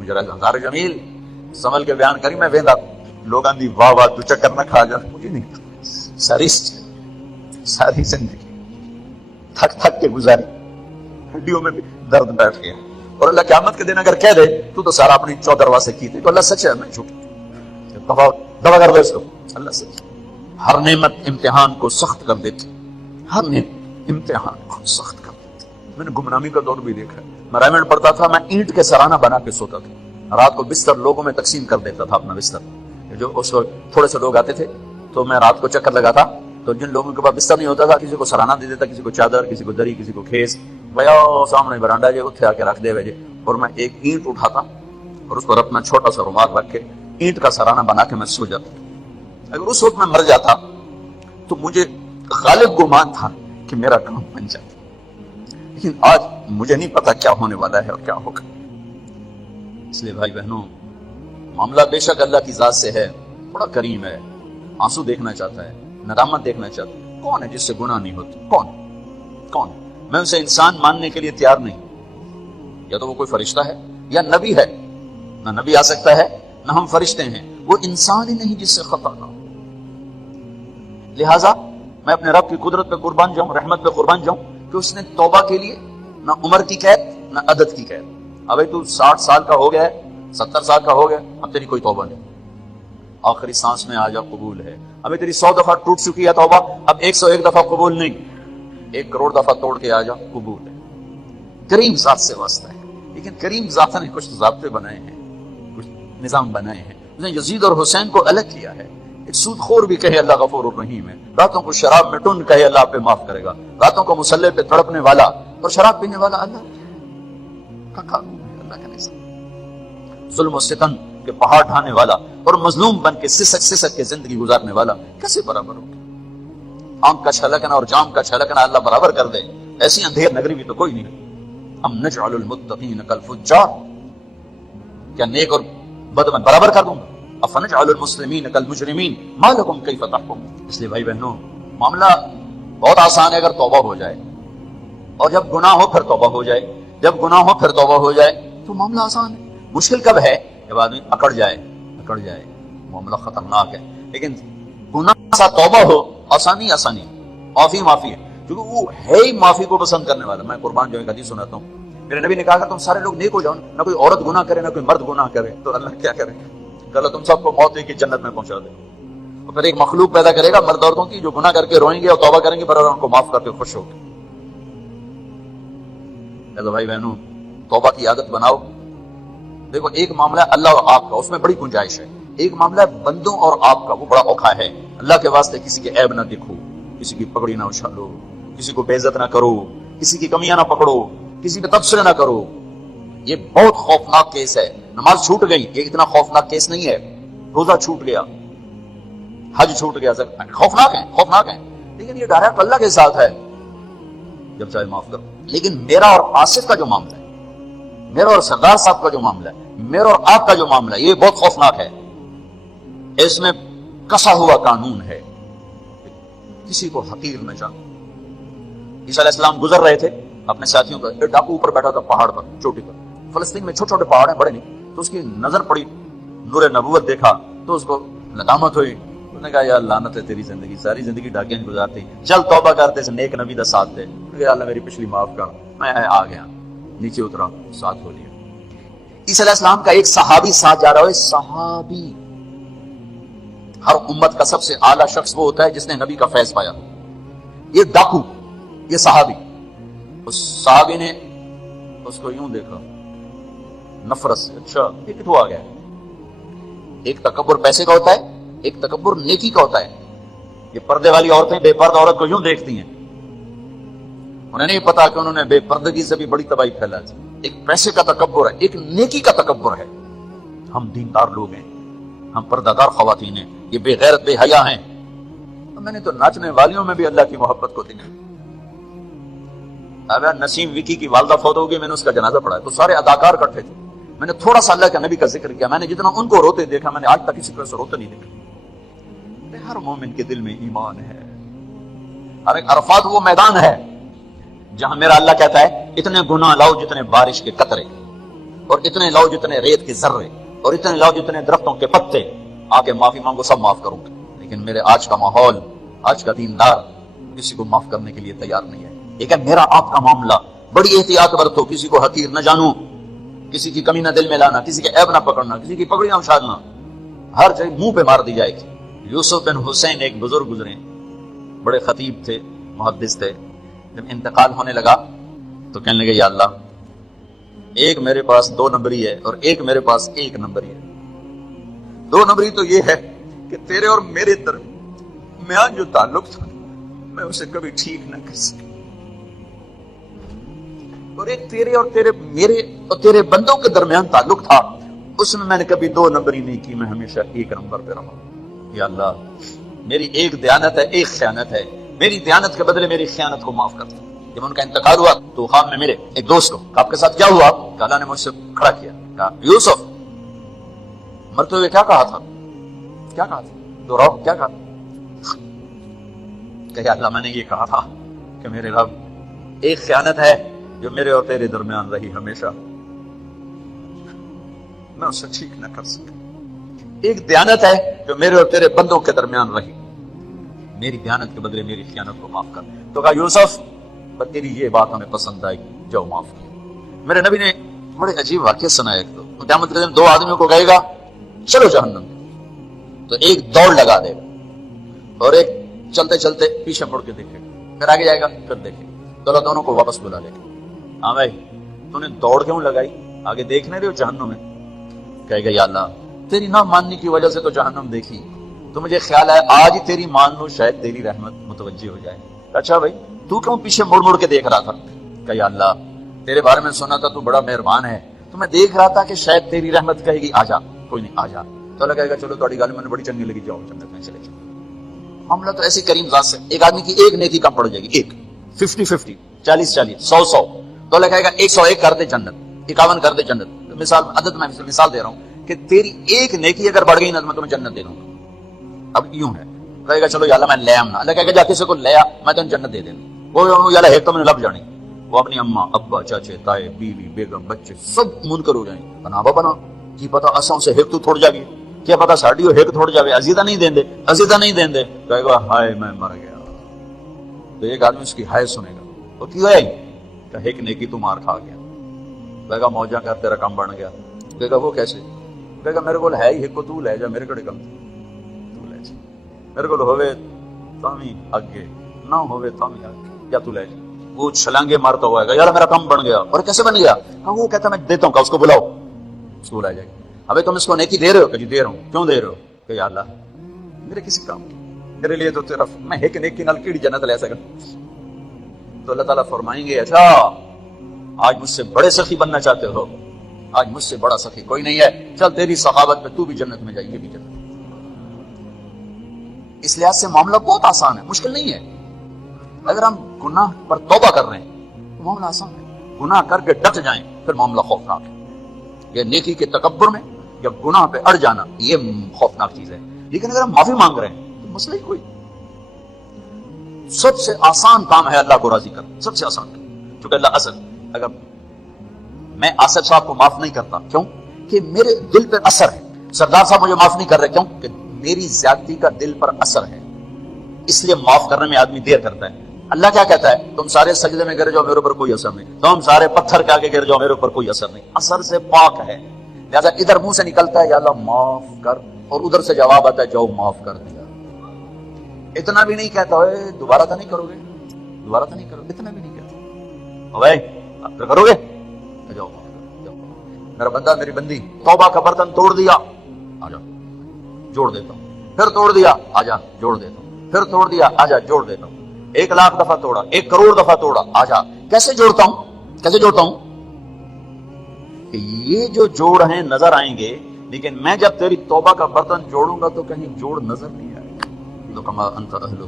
مجھے ہزار جمیل سنبھل کے بیان کری میں ویندا لوگاں دی واہ واہ تو چکر نہ کھا جا. مجھے نہیں ساری زندگی تھک تھک کے گزاری, ہڈیوں میں بھی درد بیٹھ گیا. اور اللہ قیامت کے دن اگر کہہ دے تو سارا اپنی 14 دروازے کی تھی تو اللہ سچ ہے, میں جھوٹ دوا کر دو اس کو. اللہ سچ, ہر نعمت امتحان کو سخت کر دیتی, ہر نعمت امتحان کو سخت کر دیتی. میں نے گمنامی کا دور بھی دیکھا ہے. میں رائمنڈ پڑھتا تھا, میں اینٹ کے سرانہ بنا کے سوتا تھا. رات کو بستر لوگوں میں تقسیم کر دیتا تھا اپنا بستر. جو اس وقت تھوڑے سے لوگ آتے تھے تو میں رات کو چکر لگاتا, تو جن لوگوں کے پاس بستر نہیں ہوتا تھا کسی کو سرانہ دے دیتا, کسی کو چادر, کسی کو دری, کسی کو کھیس. بھیا سامنے برانڈا جے اتھے آ کے رکھ دے وجے, اور میں ایک اینٹ اٹھاتا اور اس پر اپنا چھوٹا سا رومال رکھ کے اینٹ کا سرانہ بنا کے میں سو جاتا. اگر اس وقت میں مر جاتا تو مجھے غالب گمان تھا کہ میرا کام بن جاتا, لیکن آج مجھے نہیں پتا کیا ہونے والا ہے اور کیا ہوگا. اس لیے بھائی بہنوں, معاملہ بے شک اللہ کی ذات سے ہے, بڑا کریم ہے, آنسو دیکھنا چاہتا ہے, ندامت دیکھنا چاہتا ہے. کون ہے جس سے گناہ نہیں ہوتی؟ کون؟ میں اسے انسان ماننے کے لیے تیار نہیں. یا تو وہ کوئی فرشتہ ہے یا نبی ہے. نہ نبی آ سکتا ہے نہ ہم فرشتے ہیں, وہ انسان ہی نہیں جس سے خطا نہ ہو. لہٰذا میں اپنے رب کی قدرت پہ قربان جاؤں, رحمت پہ قربان جاؤں کہ اس نے توبہ کے لیے نہ عمر کی قید نہ عدد کی قید. ابھی تو 60 سال کا ہو گیا ہے, 70 سال کا ہو گیا, اب تیری کوئی توبہ نہیں, آخری سانس میں آ جا قبول ہے. ابھی تیری 100 دفعہ ٹوٹ چکی ہے توبہ, اب 101 دفعہ قبول نہیں, 1 کروڑ دفعہ توڑ کے آ جا قبول ہے. کریم ذات سے واسطہ ہے. لیکن کریم ذات نے کچھ ضابطے بنائے ہیں, کچھ نظام بنائے ہیں. اس نے یزید اور حسین کو الگ کیا ہے. ایک سود خور بھی کہے اللہ غفور الرحیم ہے, راتوں کو شراب میں ٹن کہے اللہ پہ معاف کرے گا, راتوں کو مسلح پہ تڑپنے والا اور شراب پینے والا اللہ کا قانون ہے, اللہ کا نظام. ظلم و ستم کے پہاڑ ڈھانے والا اور مظلوم بن کے سسک کے زندگی گزارنے والا کیسے برابر ہوگا؟ آنکھ کا چھلکنا اور جام کا چھلکنا اللہ برابر کر دے, ایسی اندھیر نگری بھی تو کوئی نہیں. ام نجعل المتقین کالفجار, کیا نیک اور بد میں برابر کر دوں گا؟ افنجعل المسلمین کالمجرمین ما لکم کیف تحکمون. اس لیے بھائی بہنوں, معاملہ بہت آسان ہے اگر توبہ ہو جائے, اور جب گناہ ہو پھر توبہ ہو جائے, جب گناہ ہو پھر توبہ ہو جائے تو معاملہ آسان ہے. مشکل کب ہے؟ جب آدمی اکڑ جائے, معاملہ خطرناک ہے. لیکن گناہ سا توبہ ہو, آسانی, معافی ہے, کیونکہ وہ ہے ہی معافی کو پسند کرنے والا. میں قربان جو ایک حدیث سناتا ہوں, میرے نبی نے کہا کہ تم سارے لوگ نیک ہو جاؤ, نہ کوئی عورت گناہ کرے نہ کوئی مرد گناہ کرے, تو اللہ کیا کرے؟ کہ تم سب کو موت کی جنت میں پہنچا دے. اور پھر ایک مخلوق پیدا کرے گا مرد عورتوں کی جو گناہ کر کے روئیں گے اور توبہ کریں گے, پر ان کو معاف کر کے خوش ہو گے. بھائی بہنوں, توبہ کی عادت بناؤ. دیکھو, ایک معاملہ اللہ اور آپ کا, اس میں بڑی گنجائش ہے. ایک معاملہ بندوں اور آپ کا, وہ بڑا اوکھا ہے. اللہ کے واسطے کسی کے عیب نہ دیکھو, کسی کی پگڑی نہ اچھالو, کسی کو بے عزت نہ کرو, کسی کی کمیاں نہ پکڑو, کسی پہ تبصرے نہ کرو. یہ بہت خوفناک کیس ہے. نماز چھوٹ گئی, یہ اتنا خوفناک کیس نہیں ہے. روزہ چھوٹ گیا, حج چھوٹ گیا, خوفناک ہے. لیکن یہ ڈائریکٹ اللہ کے ساتھ ہے, جب چاہے معاف کرو. لیکن میرا اور آصف کا جو معاملہ ہے, میرا اور سردار صاحب کا جو معاملہ ہے, میرا اور آپ کا جو معاملہ ہے, یہ بہت خوفناک ہے. اس میں کسا ہوا قانون ہے, کسی کو حقیر نہ جانو. عیسیٰ علیہ السلام گزر رہے تھے اپنے ساتھیوں پر, ایک ڈاکو اوپر بیٹھا تھا پہاڑ پر, چوٹی پر. فلسطین میں چھوٹے چھوٹے پہاڑ ہیں, بڑے نہیں. تو اس کی نظر پڑی, نور نبوت دیکھا تو اس کو ندامت ہوئی. اس نے کہا یا لعنت ہے تیری زندگی, ساری زندگی ڈاکیاں گزارتی, چل توبہ کرتے سے نیک نبی دا ساتھ دے. یا اللہ میری پچھلی معاف کر. میں آ گیا, نیچے اترا, ساتھ ہو لیا. عیسیٰ علیہ السلام کا ایک صحابی ساتھ جا رہا ہے. صحابی, ہر امت کا سب سے اعلیٰ شخص وہ ہوتا ہے جس نے نبی کا فیض پایا. یہ ڈاکو, یہ صحابی. اس صحابی نے اس کو یوں دیکھا نفرت سے, اچھا یہ کتوں آ گیا. ایک تکبر پیسے کا ہوتا ہے, ایک تکبر نیکی کا ہوتا ہے. یہ پردے والی عورتیں بے پردہ عورت کو یوں دیکھتی ہیں, انہیں نہیں پتا کہ انہوں نے بے پردگی سے بھی بڑی تباہی پھیلا دی. ایک پیسے کا تکبر ہے, ایک نیکی کا تکبر ہے. ہم دیندار لوگ ہیں, ہم پردہ دار خواتین ہیں, یہ بے غیرت بے حیا ہیں. میں نے تو ناچنے والیوں میں بھی اللہ کی محبت کو دیکھا. اب نسیم وکی کی والدہ فوت ہو گئی, میں نے اس کا جنازہ پڑھا, تو سارے اداکار اکٹھے تھے. میں نے تھوڑا سا اللہ کے نبی کا ذکر کیا. میں نے جتنا ان کو روتے دیکھا, میں نے آج تک کسی کو ایسا روتے نہیں دیکھا. ہر مومن کے دل میں ایمان ہے. ہر ایک عرفات وہ میدان ہے جہاں میرا اللہ کہتا ہے اتنے گناہ لاؤ جتنے بارش کے قطرے, اور اتنے لاؤ جتنے ریت کے ذرے، اور اتنے لاؤ جتنے درختوں کے پتے، آ کے معافی مانگو، سب معاف کروں گا۔ لیکن میرے آج کا ماحول، آج کا دیندار کسی کو معاف کرنے کے لیے تیار نہیں ہے۔ ایک ہے میرا آپ کا معاملہ، بڑی احتیاط برتو، کسی کو حقیر نہ جانو، کسی کی کمی نہ دل میں لانا، کسی کے عیب نہ پکڑنا، کسی کی پگڑیاں اچھالنا، ہر جگہ منہ پہ مار دی جائے گی۔ یوسف بن حسین ایک بزرگ گزرے، بڑے خطیب تھے، محدث تھے۔ جب انتقال ہونے لگا تو کہنے لگے یا اللہ، ایک میرے پاس 2 نمبری ہے اور ایک میرے پاس 1 نمبری ہے۔ 2 نمبری تو یہ ہے کہ تیرے اور میرے درمیان جو تعلق تھا میں اسے کبھی ٹھیک نہ کر سکا، اور ایک تیرے اور میرے اور تیرے بندوں کے درمیان تعلق تھا، اس میں نے کبھی 2 نمبری نہیں کی، میں ہمیشہ 1 نمبر پہ رہا۔ یا اللہ، میری ایک دیانت ہے، ایک خیانت ہے، میری دیانت کے بدلے میری خیانت کو معاف کر دو۔ جب ان کا انتقال ہوا تو خواب میں میرے ایک دوست کو، آپ کے ساتھ کیا ہوا؟ کہ اللہ نے مجھ سے کھڑا کیا، کہا یوسف مرتے ہوئے کیا کہا تھا؟ کیا کہا تھا؟ دوہراؤ، کیا کہا؟ کہ اللہ، میں نے یہ کہا تھا کہ میرے رب، ایک خیانت ہے جو میرے اور تیرے درمیان رہی ہمیشہ، میں اسے ٹھیک نہ کر سکا۔ ایک دیانت ہے جو میرے اور تیرے بندوں کے درمیان رہی، میری دیانت کے بدلے میری خیانت کو معاف کر۔ تو کہا یوسف، تیری یہ بات ہمیں پسند آئی، جاؤ معاف کیا۔ میرے نبی نے بڑے عجیب واقعہ سنا ہے۔ تو قیامت کے دن 2 آدمیوں کو کہے گا چلو جہنم، تو ایک دوڑ لگا دے گا اور ایک چلتے چلتے پیچھے مڑ کے دیکھے گا، پھر آگے جائے گا، پھر دیکھے گا، تو اللہ دونوں کو واپس بلا لے گا۔ ہاں بھائی، تو نے دوڑ کیوں لگائی؟ آگے دیکھنے رہے ہو جہنم میں؟ کہے گا یا اللہ، تیری نہ ماننے کی وجہ سے تو جہنم دیکھی، تو مجھے خیال ہے آج ہی تیری مان لوں، شاید تیری رحمت متوجہ ہو جائے۔ اچھا بھائی، تو کیوں پیچھے مڑ مڑ کے دیکھ رہا تھا؟ کہ یا اللہ، تیرے بارے میں سنا تھا تو بڑا مہربان ہے، تو میں دیکھ رہا تھا کہ شاید تیری رحمت کہے گی آ جا۔ کوئی نہیں، آ جا۔ تو اللہ کہے گا چلو تھوڑی گل میں نے بڑی چنگی لگی، جاؤ جنت میں چلے جاؤ۔ معاملہ تو ایسی کریم ذات سے، ایک آدمی کی ایک نیکی کم پڑ جائے گی، ایک 50-50، 40-40، 100-100، تو اللہ کہے گا 101 کر دے جنت، 51 کر دے جنت۔ مثال عدد میں مثال دے رہا ہوں کہ تیری ایک نیکی اگر بڑھ گئی نا تو میں تمہیں جنت دے دوں گا۔ اب یوں ہے، کہے گا چلو یا اللہ میں لے آمنا، اللہ کہے گا جا کسی کو لے آ، میں تمہیں جنت دے دوں گا۔ وہ یا اللہ ہے تو میں نے لب جانی، وہ اپنی اماں، ابا، چاچے، تائے، بیوی، بیگم، بچے سب منکر ہو جائیں، بنا بنا کی پتا اساں سے ہک تو تھوڑ جائے، کیا پتا ساڈی وہ ہک تھوڑ جائے، عزیزہ نہیں دیں دے، عزیزہ نہیں دیں دے۔ کہے گا ہائے میں مر گیا۔ تو ایک آدمی اس کی ہائے سنے گا، وہ کیوں ہے کہ ہک نیکی تو مار کھا گیا۔ کہے گا موجہ کر، تیرا کام بن گیا۔ کہے گا وہ کیسے؟ کہے گا میرے کو ہے ہی ہک کو، تو لے جا، میرے کڑے کم تو لے جا، میرے کو ہوئے تامی اگے نہ ہوئے تامی اگے، یا تو لے جا۔ وہ چھلانگے مارتا ہوا ہے، یار میرا کام بن گیا۔ اور کیسے بن گیا؟ کہا وہ کہتا میں دیتا ہوں، کہ اس کو بلاؤ، اس کو لے جائے گا۔ ابھی تم اس کو نیکی دے رہے ہو؟ کہ جی دے رہا ہوں۔ کیوں دے رہے ہو؟ کہ یا اللہ میرے کسی کام میرے لیے تو تیرا، میں ایک نیکی نال کیڑی جنت لے سکا۔ تو اللہ تعالیٰ فرمائیں گے اچھا آج مجھ سے بڑے سخی بننا چاہتے ہو؟ آج مجھ سے بڑا سخی کوئی نہیں ہے، چل تیری سخاوت میں تو بھی جنت میں جائے، یہ بھی جنت۔ اس لحاظ سے معاملہ بہت آسان ہے، مشکل نہیں ہے۔ اگر ہم گناہ پر توبہ کر رہے ہیں تو معاملہ آسان ہے، گناہ کر کے ڈٹ جائیں پھر معاملہ خوفناک ہے۔ یہ نیکی کے تکبر میں یا گناہ پہ اڑ جانا یہ خوفناک چیز ہے، لیکن اگر ہم معافی مانگ رہے ہیں تو مسئلہ ہی کوئی۔ سب سے آسان کام ہے اللہ کو راضی کرنا، سب سے آسان کام، چونکہ اللہ اصل، اگر میں آصف صاحب کو معاف نہیں کرتا کیوں کہ میرے دل پر اثر ہے، سردار صاحب مجھے معاف نہیں کر رہے کیوں کہ میری زیادتی کا دل پر اثر ہے، اس لیے معاف کرنے میں آدمی دیر کرتا ہے۔ اللہ کیا کہتا ہے؟ تم سارے سجدے میں گر جاؤ، میرے اوپر کوئی اثر نہیں، تم سارے پتھر کے آگے گر جاؤ، میرے اوپر کوئی اثر نہیں، اثر سے پاک ہے۔ لہذا ادھر منہ سے نکلتا ہے یا اللہ معاف کر، اور ادھر سے جواب آتا ہے جاؤ معاف کر دیا۔ اتنا بھی نہیں کہتا ہے دوبارہ تو نہیں کرو گے، دوبارہ تو نہیں کرو، اتنا بھی نہیں کہتا بھائی آپ پھر کرو گے، جاؤ جاؤ، میرا بندہ میری بندی توبہ کا برتن توڑ دیا، آ جا جوڑ دیتا ہوں، پھر توڑ دیا، آ جا جوڑ دیتا ہوں، پھر توڑ دیا، آ جا جوڑ دیتا ہوں، 1,00,000 دفعہ توڑا، 1 کروڑ دفعہ توڑا، آ جا۔ کیسے جوڑتا ہوں؟ کیسے جوڑتا ہوں؟ کہ یہ جو جوڑ ہیں نظر آئیں گے، لیکن میں جب تیری توبہ کا برتن جوڑوں گا تو کہیں جوڑ نظر نہیں آئے گا۔ کما انت اہلہ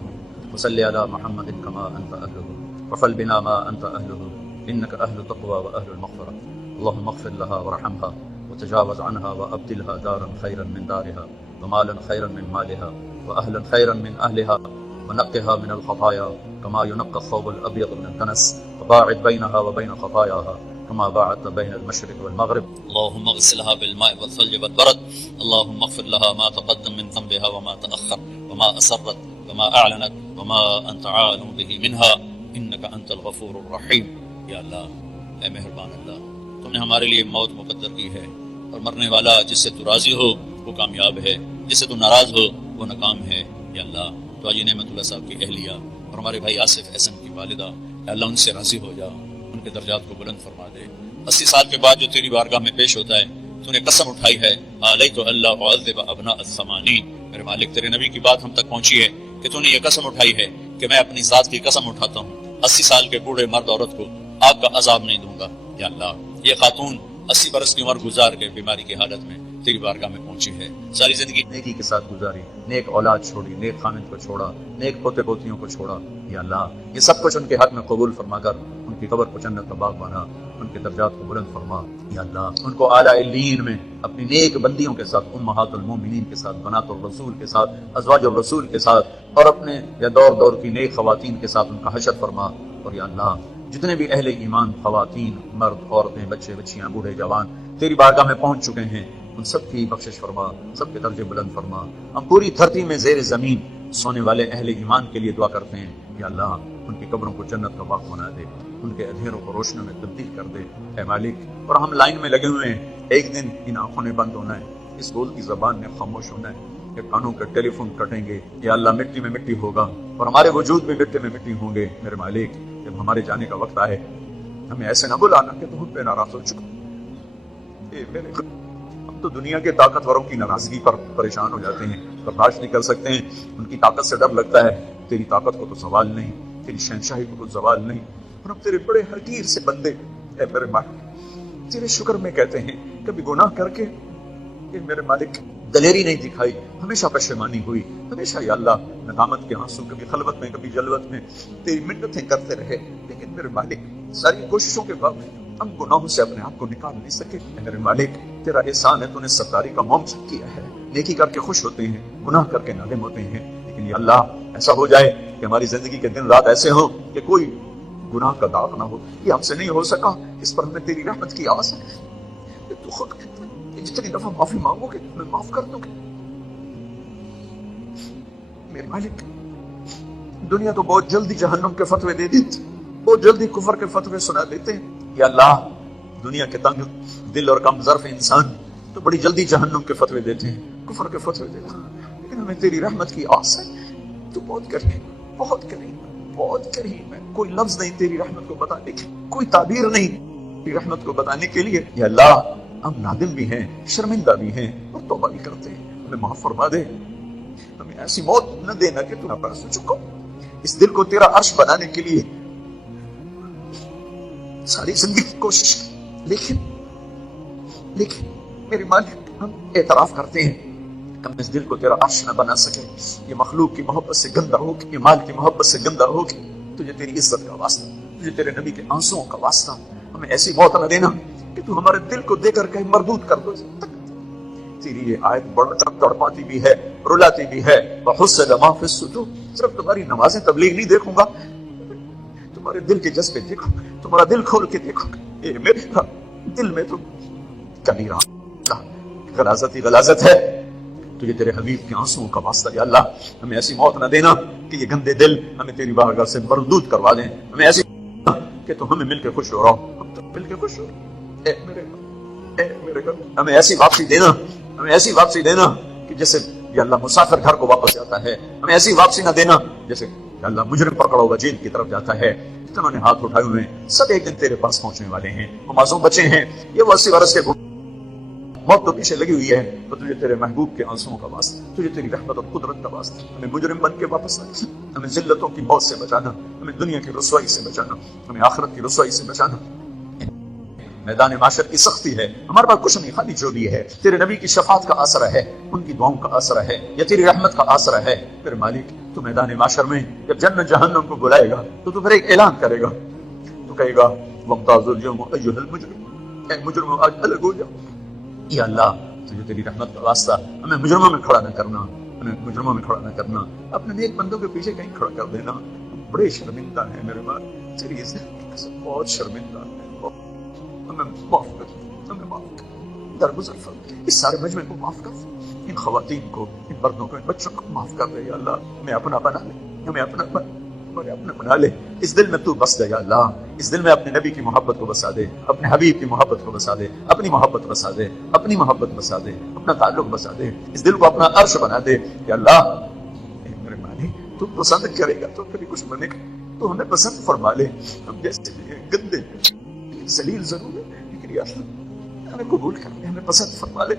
وصلی علی محمد کما انت اہلہ وفل بنا ما انت اہلہ انک اہل التقوی واہل المغفرہ اللهم اغفر لها وارحمها وتجاوز عنها وابدلها دارا خيرا من دارها ومالا خيرا من مالها واهلا خيرا من اهلها ونقها من الخطايا كما ينقى الثوب الابيض من الدنس وباعد بينها وبين خطاياها كما باعدت بين المشرق والمغرب. اللهم اغسلها بالماء والثلج والبرد. اللهم اغفر لها ما تقدم من ذنبها وما تأخر وما أسرت وما أعلنت وما أنت عالم به منها إنك أنت الغفور الرحيم. یا اللہ، اے مہربان اللہ، تم نے ہمارے لیے موت مقدر کی ہے، اور مرنے والا جس سے تو راضی ہو وہ کامیاب ہے، جس سے تو ناراض ہو وہ ناکام ہے. یا اللہ، تو حاجی نعمت اللہ صاحب کی اہلیہ اور ہمارے بھائی آصف احسن کی والدہ، یا اللہ ان سے راضی ہو جا، ان کے درجات کو بلند فرما دے. 80 سال کے بعد جو تیری بارگاہ میں پیش ہوتا ہے، تو نے قسم اٹھائی ہے، علیت اللہ اعذب ابناء الثمانین. میرے مالک، تیرے نبی کی بات ہم تک پہنچی ہے کہ تو نے یہ قسم اٹھائی ہے کہ میں اپنی ذات کی قسم اٹھاتا ہوں 80 سال کے بوڑھے مرد عورت کو آگ کا عذاب نہیں دوں گا. یا اللہ، یہ خاتون 80 برس کی عمر گزار کے بیماری کی حالت میں تیری بارگاہ میں پہنچی ہے، ساری زندگی نیکی کے ساتھ گزاری، نیک اولاد چھوڑی، نیک خامد کو چھوڑا، نیک پوتے پوتیوں کو چھوڑا. یا اللہ، یہ سب کچھ ان کے حق میں قبول فرما کر ان کی قبر کو جنت کا باغ بنا، ان کے درجات کو بلند فرما. یا اللہ، ان کو اعلیٰ علیین میں اپنی نیک بندیوں کے ساتھ، امہات المومنین کے ساتھ، بنات الرسول کے ساتھ، ازواج الرسول کے ساتھ، اور اپنے یا دور دور کی نیک خواتین کے ساتھ ان کا حشر فرما. اور یا اللہ، جتنے بھی اہل ایمان، خواتین، مرد، عورتیں، بچے، بچیاں، بوڑھے، جوان تیری بارگاہ میں پہنچ چکے ہیں، ان سب کی بخشش فرما، سب کے درجے بلند فرما. ہم پوری دھرتی میں زیر زمین سونے والے اہل ایمان کے لیے دعا کرتے ہیں. یا اللہ، ان کی قبروں کو جنت کا باغ بنا دے، ان کے اندھیروں کو روشنی میں تبدیل کر دے اے مالک. اور ہم لائن میں لگے ہوئے ہیں، ایک دن ان آنکھوں نے بند ہونا ہے، اس بول کی زبان نے خاموش ہونا ہے، کہ کانوں کے ٹیلی فون کٹیں گے. یا اللہ، مٹی میں مٹی ہوگا اور ہمارے وجود بھی مٹی میں مٹی ہوں گے. میرے مالک، جب ہمارے جانے کا وقت آئے، ہمیں ایسے نہ بلانا کہ تو ہم پہ ناراض ہو چکا. ہم تو دنیا کے طاقتوروں کی ناراضگی پر پریشان ہو جاتے ہیں، برداشت نہیں کر سکتے ہیں، ان کی طاقت سے ڈر لگتا ہے. تیری طاقت کو تو سوال نہیں، تیری شہنشاہی کو تو زوال نہیں، اور ہم تیرے بڑے حقیر سے بندے. اے میرے مالک، تیرے شکر میں کہتے ہیں، کبھی گناہ کر کے اے میرے مالک دلیری نہیں دکھائی، ہمیشہ پشیمانی ہوئی، ہمیشہ یا اللہ ندامت کے آنسو، کبھی خلوت میں کبھی جلوت میں تیری منتیں کرتے رہے. لیکن میرے مالک، ساری کوششوں کے باوجود ہم گناہوں سے اپنے آپ کو نکال نہیں سکے. میرے مالک، تیرا احسان ہے، تو نے ستاری کا مومسک کیا ہے. نیکی کر کے خوش ہوتے ہیں، گناہ کر کے نادم ہوتے ہیں. لیکن یا اللہ، ایسا ہو جائے کہ ہماری زندگی کے دن رات ایسے ہوں کہ کوئی گناہ کا داغ نہ ہو. یہ ہم سے نہیں ہو سکا، اس پر ہمیں تیری رحمت کی آس ہے. تو خود جتنی دفعہ معافی مانگو گے میں معاف کر دوں گا. میرے مالک، دنیا تو بہت جلدی جہنم کے فتوے دے دیتی، بہت جلدی کفر کے فتوے سنا دیتے ہیں. یا اللہ، دنیا کے تنگ دل اور کم ظرف انسان تو بڑی جلدی جہنم کے فتوے دیتے ہیں، کفر کے فتوے دیتے ہیں. لیکن ہمیں تیری رحمت کی آس ہے. تو بہت کریم، بہت کریم، بہت کریم ہے. کوئی لفظ نہیں تیری رحمت کو بتانے کی، کوئی تعبیر نہیں تیری رحمت کو بتانے کے لیے. یا اللہ، ہم نادم بھی ہیں، شرمندہ بھی ہیں، اور توبہ بھی کرتے ہیں. ہمیں معاف فرما دے. ہمیں ایسی موت نہ دینا کہ تم پر سو چکو. اس دل کو تیرا عرش بنانے کے لیے ساری زندگی کی کوشش کی، لیکن میرے مالک، ہم اعتراف کرتے ہیں کہ ہم اس دل کو تیرا عرش نہ بنا سکے. یہ مخلوق کی محبت سے گندہ ہو کے، یہ مال کی محبت سے گندہ ہو کے، تجھے تیری عزت کا واسطہ، تجھے تیرے نبی کے آنسوؤں کا واسطہ، ہمیں ایسی موت نہ دینا کہ تو ہمارے دل کو دے کر کہیں مردود کر دو. تیری یہ آیت بڑا تڑپاتی بھی ہے، رلاتی بھی ہے. وَحُسَّ لَمَا فِي الصُّدُورِ، صرف تمہاری نمازیں تبلیغ نہیں دیکھوں گا، تمہارے دل کے جذبے دیکھو، تمہارا دل کھول کے دیکھو. اے میرے دل میں تو کبھی غلاظت ہی غلاظت ہے. تجھے تیرے حبیب کے آنسوؤں کا واسطہ یا اللہ، ہمیں ایسی موت نہ دینا کہ یہ گندے دل ہمیں تیری بارگاہ سے مردود کروا دیں. ہمیں ایسی کہ تو ہمیں مل کے خوش ہو رہا ہو، ہم تو مل کے خوش ہو رہے. اے میرے گھر، ہمیں ایسی واپسی دینا، ہمیں ایسی واپسی دینا کہ جیسے یا اللہ مسافر گھر کو واپس جاتا ہے. ہمیں ایسی واپسی نہ دینا جیسے یا اللہ مجرم پکڑا ہوا جیل کی طرف جاتا ہے. جتنوں نے ہاتھ اٹھائے ہوئے ہیں سب ایک دن تیرے پاس پہنچنے والے ہیں. وہ معصوم بچے ہیں، یہ 80 برس کے موت تو پیچھے لگی ہوئی ہے. تو تجھے تیرے محبوب کے آنسوؤں کا واسطہ، تجھے تیری رحمت اور قدرت کا واسطہ، ہمیں مجرم بن کے واپس لانا، ہمیں ذلتوں کی موت سے بچانا، ہمیں دنیا کی رسوائی سے بچانا، ہمیں آخرت کی رسوائی سے بچانا. میدان معاشر کی سختی ہے، ہمارے پاس کچھ نہیں، خالی جو بھی ہے تیرے نبی کی شفاعت کا آسرا ہے، ان کی دعاؤں کا آسرا ہے، یا تیری رحمت کا آسرا ہے. پھر مالک، تو میدان معاشر میں جب جنت جہنم کو بلائے گا تو پھر ایک اعلان کرے گا، تو کہے گا وَامْتَازُوا الْيَوْمَ أَيُّهَا الْمُجْرِمُونَ، اے مجرموں آج الگ ہو جاؤ. یا اللہ، تجھے تیری رحمت کا واسطہ ہمیں مجرموں میں کھڑا نہ کرنا، ہمیں مجرموں میں کھڑا نہ کرنا، اپنے نیک بندوں کے پیچھے کہیں کھڑا کر دینا. بڑے شرمندہ ہیں میرے ماں، تیری عزت کی قسم بہت شرمندہ ہے. ہمیں معاف کر، ہمیں معاف کر، درگزر فرما، اس سارے مجمع کو معاف کر، ان خواتین کو، ان مردوں کو، ان بچوں کو معاف کر دے یا اللہ، ہمیں اپنا بنا لے، ہمیں اپنا بنا لے، اس دل میں تو بس دے یا اللہ، اس دل میں اپنے نبی کی محبت کو بسا دے، اپنے حبیب کی محبت کو بسا دے، اپنی محبت بسا دے، اپنی محبت بسا دے، اپنا تعلق بسا دے، اس دل کو اپنا عرش بنا دے یا اللہ۔ اے میرے مالک، تو پسند کرے گا تو پھر کچھ بنے گا، تو ہمیں پسند فرما لے، ہم جیسے گندے ذلیل ضرور ہے لیکن یا اللہ ہمیں قبول کر لے، ہمیں پسند فرما لے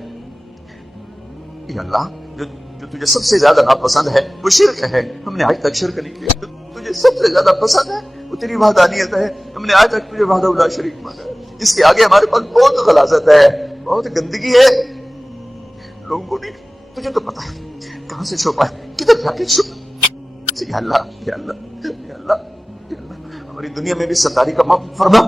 یا اللہ۔ جو تجھے سب سے زیادہ ناپسند ہے وہ شرک ہے، ہم نے آج تک شرک نہیں کیا۔ تجھے سب سے زیادہ پسند ہے وہ تیری وحدانیت ہے، ہم نے آج تک تجھے وحدہ لا شریک مانا ہے۔ اس کے آگے ہمارے پاس بہت غلاظت ہے، بہت گندگی ہے، لوگوں کو نہیں، تجھے تو پتا ہے کہاں سے چھپا ہے، کدھر جا کے چھپا۔ یا اللہ یا اللہ یا اللہ یا اللہ، ہماری دنیا میں بھی ستاری کا معاملہ فرما،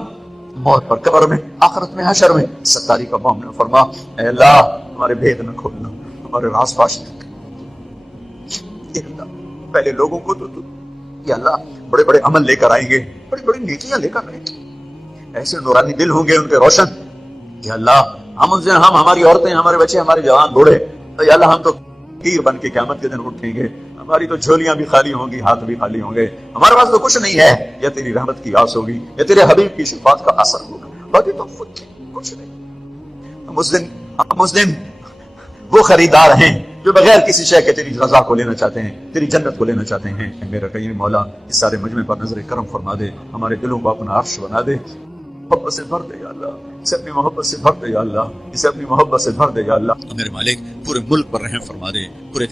موت پر قبر میں، آخرت میں، حشر میں ستاری کا معاملہ فرما۔ اے اللہ ہمارے بھید نہ کھولنا، ہمارے راز فاش نہ کرنا۔ اے اللہ پہلے لوگوں کو تو یا اللہ بڑے بڑے عمل لے کر آئیں گے، بڑی بڑی نیکیاں لے کر آئیں گے، ایسے نورانی دل ہوں گے ان کے روشن۔ یا اللہ ہم ان سے، ہم ہماری عورتیں، ہمارے بچے، ہمارے جوان بوڑھے، یا اللہ ہم تو تیر بن کے قیامت کے دن اٹھیں گے، ہماری تو جھولیاں بھی خالی ہوں گی، ہاتھ بھی خالی ہوں گے، ہمارے پاس تو کچھ نہیں ہے، یا تیری رحمت کی آس ہوگی یا تیرے حبیب کی شفاعت کا اثر ہوگا، باقی تو کچھ نہیں۔ ہم اس دن وہ خریدار ہیں جو بغیر کسی شے کے تیری رضا کو لینا چاہتے ہیں، تیری جنت کو لینا چاہتے ہیں۔ میرا کریم مولا اس سارے مجمع پر نظر کرم فرما دے، ہمارے دلوں کو اپنا عرش بنا دے، محبت سے بھر دے یا اللہ، اسے اپنی محبت سے بھر دے یا اللہ، اسے اپنی محبت سے بھر دے یا اللہ۔ میرے مالک پورے ملک پر رحم فرما دے، پورے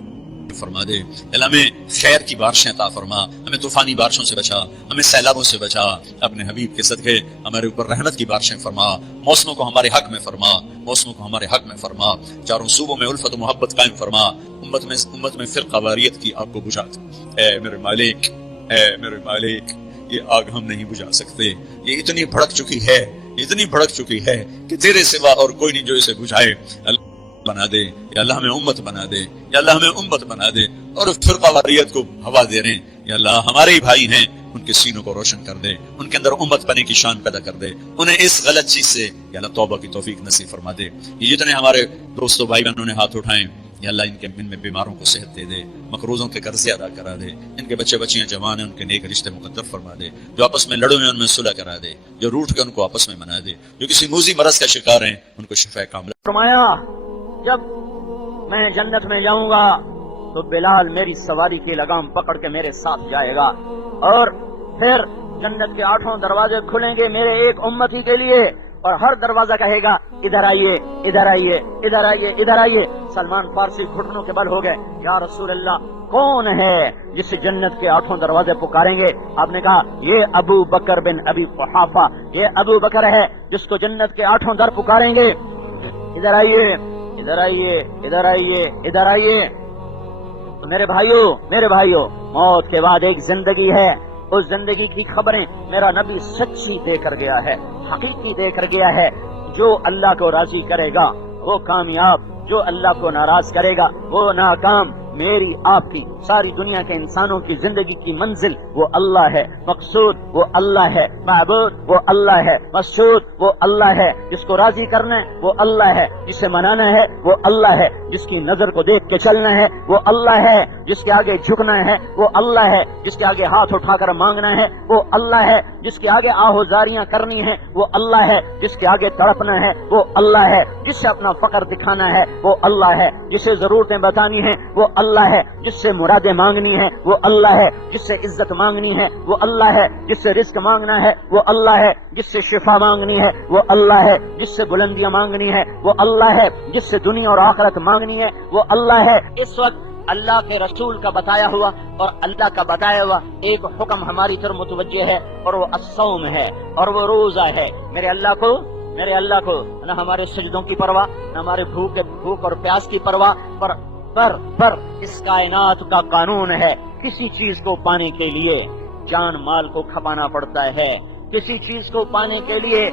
فرما دے اللہ، ہمیں خیر کی بارشیں عطا فرما، ہمیں طوفانی بارشوں سے بچا، ہمیں سیلابوں سے بچا، اپنے حبیب کے صدقے ہمارے اوپر رحمت کی بارشیں فرما، موسموں کو ہمارے حق میں فرما، موسموں کو ہمارے حق میں فرما، چاروں صوبوں میں الفت و محبت قائم فرما، امت میں فرقہ واریت کی آگ کو بجھا دے۔ اے میرے مالک، اے میرے مالک، یہ آگ ہم نہیں بجھا سکتے، یہ اتنی بھڑک چکی ہے، اتنی بھڑک چکی ہے کہ تیرے سوا اور کوئی نہیں جو اسے بجھائے۔ بنا دے یا اللہ، ہمیں امت بنا دے یا اللہ، ہمیں امت بنا دے، اور اس فرقہ واریت کو ہوا دے رہے ہیں یا اللہ، ہمارے ہی بھائی ہیں، ان کے سینوں کو روشن کر دے، ان کے اندر امت بنے کی شان پیدا کر دے، انہیں اس غلط چیز سے یا اللہ توبہ کی توفیق نصیب فرما دے۔ یہ جتنے ہمارے دوستوں بھائی بہنوں نے ہاتھ اٹھائے یا اللہ، ان میں بیماروں کو صحت دے دے، مقروضوں کے قرضے ادا کرا دے، ان کے بچے بچیاں جوان ہیں، ان کے نیک رشتے مقدر فرما دے، جو آپس میں لڑے ہوئے ان میں صلح کرا دے، جو روٹ کے ان کو آپس میں منا دے، جو کسی موذی مرض کا شکار ہیں ان کو شفا کاملہ فرمایا۔ جب میں جنت میں جاؤں گا تو بلال میری سواری کی لگام پکڑ کے میرے ساتھ جائے گا، اور پھر جنت کے 8 دروازے کھلیں گے میرے ایک امتی کے لیے، اور ہر دروازہ کہے گا ادھر آئیے، ادھر آئیے، ادھر آئیے، ادھر آئیے۔ سلمان فارسی گھٹنوں کے بل ہو گئے، یا رسول اللہ کون ہے جس جنت کے 8 دروازے پکاریں گے؟ آپ نے کہا یہ ابو بکر بن ابی قحافہ، یہ ابو بکر ہے جس کو جنت کے 8 در پکاریں گے، ادھر آئیے، ادھر آئیے، ادھر آئیے، ادھر آئیے۔ تو میرے بھائیوں، موت کے بعد ایک زندگی ہے، اس زندگی کی خبریں میرا نبی سچی دے کر گیا ہے، حقیقی دے کر گیا ہے۔ جو اللہ کو راضی کرے گا وہ کامیاب، جو اللہ کو ناراض کرے گا وہ ناکام۔ میری آپ کی ساری دنیا کے انسانوں کی زندگی کی منزل وہ اللہ ہے، مقصود وہ اللہ ہے، معبود وہ اللہ ہے، مسجود وہ اللہ ہے، جس کو راضی کرنا ہے وہ اللہ ہے، جسے منانا ہے وہ اللہ ہے، جس کی نظر کو دیکھ کے چلنا ہے وہ اللہ ہے، جس کے آگے جھکنا ہے وہ اللہ ہے، جس کے آگے ہاتھ اٹھا کر مانگنا ہے وہ اللہ ہے، جس کے آگے آہوزاریاں کرنی ہے وہ اللہ ہے، جس کے آگے تڑپنا ہے وہ اللہ ہے، جس سے اپنا فقر دکھانا ہے وہ اللہ ہے، جسے ضرورتیں بتانی ہیں وہ اللہ ہے، جس سے مرادیں مانگنی ہے وہ اللہ ہے، جس سے عزت مانگنی ہے وہ اللہ ہے، جس سے رزق مانگنا ہے وہ اللہ ہے، جس سے شفا مانگنی ہے وہ اللہ ہے، جس سے بلندیاں مانگنی ہے وہ اللہ ہے، جس سے دنیا اور آخرت مانگنی ہے وہ اللہ ہے۔ اس وقت اللہ کے رسول کا بتایا ہوا اور اللہ کا بتایا ہوا ایک حکم ہماری طرف متوجہ ہے، اور وہ الصوم ہے، اور وہ روزہ ہے۔ میرے اللہ کو نہ ہمارے سجدوں کی پرواہ، نہ ہمارے بھوک اور پیاس کی پرواہ، پر اس کائنات کا قانون ہے، کسی چیز کو پانے کے لیے جان مال کو کھپانا پڑتا ہے، کسی چیز کو پانے کے لیے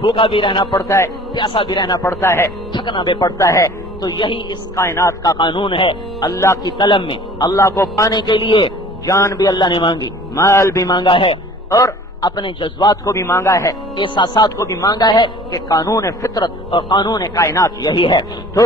بھوکا بھی رہنا پڑتا ہے، پیاسا بھی رہنا پڑتا ہے، تھکنا بھی پڑتا ہے۔ تو یہی اس کائنات کا قانون ہے۔ اللہ کی طلب میں اللہ کو پانے کے لیے جان بھی اللہ نے مانگی، مال بھی مانگا ہے، اور اپنے جذبات کو بھی مانگا ہے، احساسات کو بھی مانگا ہے کہ قانون فطرت اور قانون کائنات یہی ہے۔ تو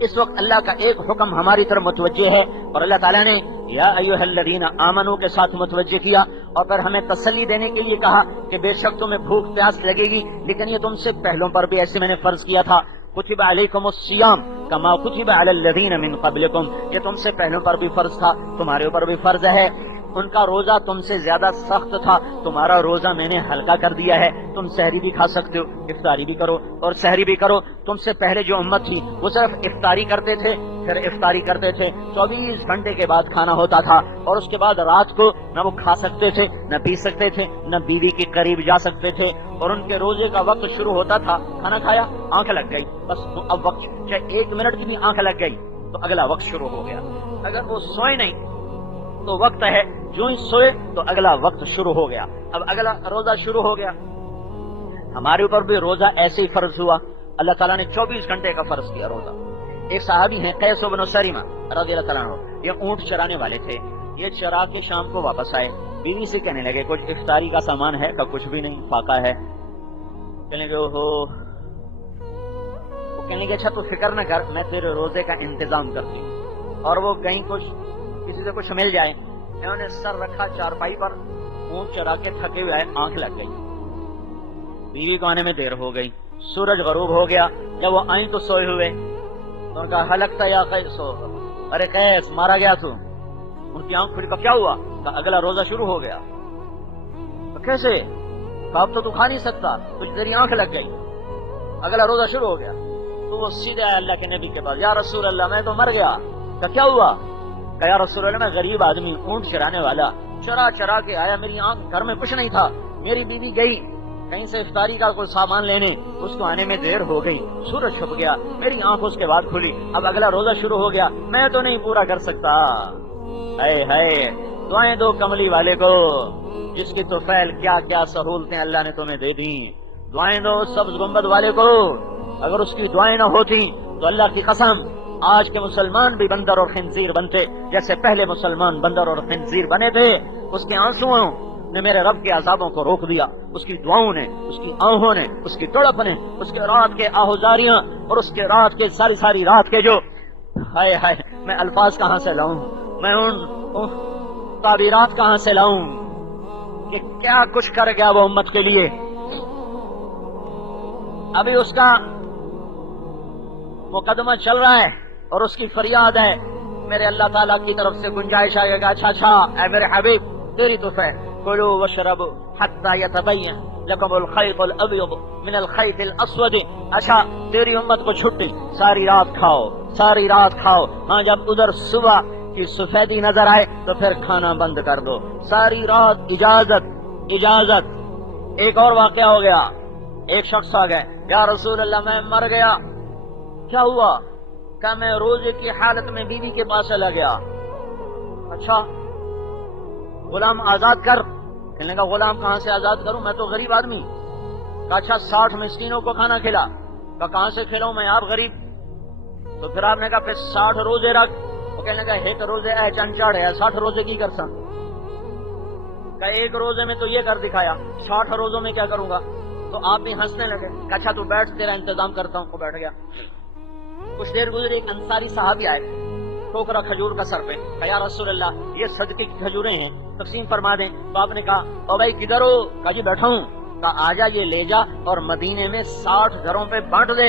اس وقت اللہ کا ایک حکم ہماری طرف متوجہ ہے اور اللہ تعالیٰ نے یا ایھا الذین آمنو کے ساتھ متوجہ کیا، اور پھر ہمیں تسلی دینے کے لیے کہا کہ بے شک تمہیں بھوک پیاس لگے گی، لیکن یہ تم سے پہلوں پر بھی ایسے میں نے فرض کیا تھا۔ کتب علیکم الصیام کما کتب علی الذین من قبلکم، یہ تم سے پہلوں پر بھی فرض تھا، تمہارے اوپر بھی فرض ہے۔ ان کا روزہ تم سے زیادہ سخت تھا، تمہارا روزہ میں نے ہلکا کر دیا ہے، تم سحری بھی کھا سکتے ہو، افطاری بھی کرو اور سحری بھی کرو۔ تم سے پہلے جو امت تھی وہ صرف افطاری کرتے تھے، پھر افطاری کرتے تھے 24 گھنٹے کے بعد کھانا ہوتا تھا، اور اس کے بعد رات کو نہ وہ کھا سکتے تھے، نہ پی سکتے تھے، نہ بیوی کے قریب جا سکتے تھے، اور ان کے روزے کا وقت شروع ہوتا تھا، کھانا کھایا آنکھ لگ گئی، بس اب وقت چاہے 1 منٹ کی بھی آنکھ لگ گئی تو اگلا وقت شروع ہو گیا۔ اگر وہ سوئے نہیں تو وقت ہے، جو ہی سوئے تو اگلا وقت شروع ہو گیا، اب اگلا روزہ شروع ہو گیا۔ ہمارے اوپر بھی روزہ ایسے ہی فرض ہوا، اللہ تعالیٰ نے 24 گھنٹے کا فرض کیا روزہ۔ ایک صحابی ہیں قیس بن سریمہ رضی اللہ تعالیٰ عنہ، یہ اونٹ چرانے والے تھے، یہ چرا کے شام کو واپس آئے، بیوی سے کہنے لگے کچھ افطاری کا سامان ہے؟ کہ کچھ بھی نہیں، فاقہ ہے۔ کہنے لگے اوہو، وہ کہنے لگے اچھا تو فکر نہ کر، میں تیرے روزے کا انتظام کرتی ہوں۔ اور وہ کہیں کچھ کسی سے کچھ مل جائے، انہوں نے سر رکھا چارپائی پر، اونٹ چرا کے تھکے ہوئے آئے، آنکھ لگ گئی، بیوی کو آنے میں دیر ہو گئی، سورج غروب ہو گیا، جب وہ آئیں تو سوئے ہوئے، تو ان کا ہلکتا یا قیس، ارے قیس مارا گیا تو؟ ان کی آنکھ کھلی، کیا ہوا؟ کہا اگلا روزہ شروع ہو گیا۔ کیسے؟ کہا اب تو کھا نہیں سکتا، کچھ تیری آنکھ لگ گئی، اگلا روزہ شروع ہو گیا۔ تو وہ سیدھے آیا اللہ کے نبی کے پاس، یا رسول اللہ میں تو مر گیا۔ کہا کیا ہوا؟ کہ یا رسول اللہ میں غریب آدمی، اونٹ چرانے والا، چرا چرا کے آیا، میری آنکھ، گھر میں کچھ نہیں تھا، میری بیوی گئی کہیں سے افطاری کا کوئی سامان لینے، اس کو آنے میں دیر ہو گئی، سورج چھپ گیا، میری آنکھ اس کے بعد کھلی، اب اگلا روزہ شروع ہو گیا، میں تو نہیں پورا کر سکتا۔ اے دعائیں دو کملی والے کو، جس کی تو فعل کیا کیا سہولتیں اللہ نے تمہیں دے دی، دعائیں دو سبز گنبد والے کو، اگر اس کی دعائیں نہ ہوتی تو اللہ کی قسم آج کے مسلمان بھی بندر اور خنزیر بنتے، جیسے پہلے مسلمان بندر اور خنزیر بنے تھے۔ اس کے آنسوؤں نے میرے رب کے عذابوں کو روک دیا، اس کی دعاؤں نے، اس کی آہوں نے، اس کی تڑپ نے، اس کے رات کے آہوزاریاں اور اس کے رات کے ساری رات کے جو ہائے ہائے، میں الفاظ کہاں سے لاؤں، میں ان تعبیرات کہاں سے لاؤں کہ کیا کچھ کر گیا وہ امت کے لیے۔ ابھی اس کا مقدمہ چل رہا ہے اور اس کی فریاد ہے، میرے اللہ تعالیٰ کی طرف سے گنجائش آئے گا، اچھا اے میرے حبیب تیری تو فعل، کلوا واشربوا حتى يتبين لكم الخيط الابيض من الخيط الاسود، اچھا تیری امت کو چھٹی، ساری رات کھاؤ، ہاں جب ادھر صبح کی سفیدی نظر آئے تو پھر کھانا بند کر دو، ساری رات اجازت۔ ایک اور واقعہ ہو گیا، ایک شخص آ گئے، یا رسول اللہ میں مر گیا۔ کیا ہوا؟ کہ میں روزے کی حالت میں بیوی کے پاس چلا گیا۔ اچھا غلام آزاد کر۔ کہنے کا غلام کہاں سے آزاد کروں، میں تو غریب آدمی۔ کہا اچھا 60 مسکینوں کو کھانا کھلا۔ کہا کہاں سے کھلاؤں میں، آپ غریب؟ تو پھر آپ نے کہا پھر 60 روزے رکھ۔ وہ کہنے لگا ایک روزے ہے چنچاڑ ہے، 60 روزے کی کر سن؟ کہ ایک روزے میں تو یہ کر دکھایا، 60 روزوں میں کیا کروں گا؟ تو آپ بھی ہنسنے لگے۔ کہ اچھا تو بیٹھ، تیرا انتظام کرتا ہوں۔ وہ بیٹھ گیا۔ کچھ دیر گزری، ایک انصاری صحابی آئے، ٹوکرا کھجور کا سر پہ۔ کہ یا رسول اللہ یہ صدقے کی کھجوریں ہیں، تقسیم فرما دیں۔ تو آپ نے کہا او بھائی کدھر ہو؟ کہا جی بیٹھا ہوں۔ کہا آجا یہ لے جا اور مدینے میں 60 گھروں پہ بانٹ دے۔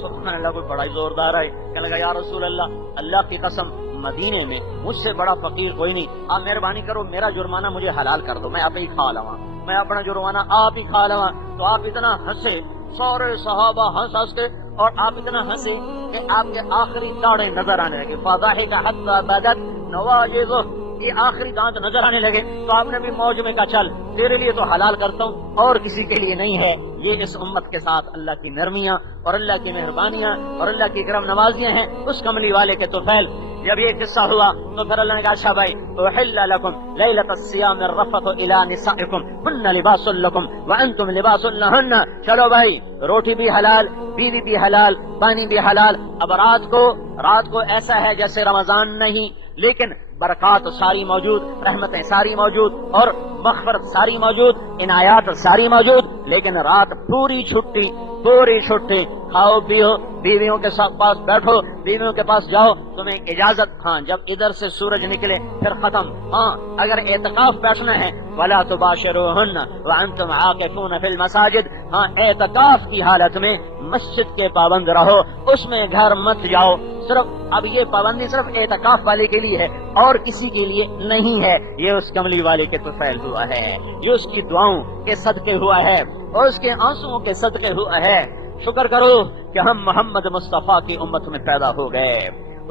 سبحان اللہ، کوئی بڑا ہی زوردار ہے۔ کہنے لگا یا رسول اللہ کی قسم مدینے میں مجھ سے بڑا فقیر کوئی نہیں، آپ مہربانی کرو میرا جرمانہ مجھے حلال کر دو، میں آپ ہی کھا لواں، میں اپنا جرمانہ آپ ہی کھا لواں۔ تو آپ اتنا ہنسے، سارے صحابہ ہنس کے، اور آپ اتنا ہنسے کہ آپ کے آخری داڑیں نظر آنے لگے۔ فضحک حتی بدت نواجذہ، یہ آخری دانت نظر آنے لگے۔ تو آپ نے بھی موج میں کہا چل تیرے لیے تو حلال کرتا ہوں اور کسی کے لیے نہیں ہے۔ یہ اس امت کے ساتھ اللہ کی نرمیاں اور اللہ کی مہربانیاں اور اللہ کی کرم نوازیاں ہیں، اس کملی والے کے طفیل۔ جب یہ قصہ ہوا تو پھر اللہ نے کہا اچھا بھائی احل لکم لیلۃ الصیام الرفث الی نسائکم ہن لباس لکم وانتم لباس لہن۔ چلو بھائی روٹی بھی حلال، بیوی بھی حلال، پانی بھی حلال۔ اب رات کو ایسا ہے جیسے رمضان نہیں، لیکن برکات ساری موجود، رحمتیں ساری موجود، اور مغفرت ساری موجود، عنایات ساری موجود، لیکن رات پوری چھٹی، پوری چھٹی، کھاؤ پیو، بیویوں کے ساتھ پاس بیٹھو، بیویوں کے پاس جاؤ، تمہیں اجازت، ہاں جب ادھر سے سورج نکلے پھر ختم، ہاں اگر اعتکاف بیٹھنا ہے وَلَا تُبَاشِرُوهُنَّ وَأَنْتُمْ عَاكِفُونَ فِي الْمَسَاجِدِ، ہاں اعتکاف کی حالت میں مسجد کے پابند رہو، اس میں گھر مت جاؤ۔ صرف اب یہ پابندی صرف اعتکاف والے کے لیے ہے اور کسی کے لیے نہیں ہے، یہ اس کملی والے کے تو فیل ہوا ہے، یہ اس کی دعاؤں کے صدقے ہوا ہے اور اس کے آنسوؤں کے صدقے ہوا ہے۔ شکر کرو کہ ہم محمد مصطفیٰ کی امت میں پیدا ہو گئے،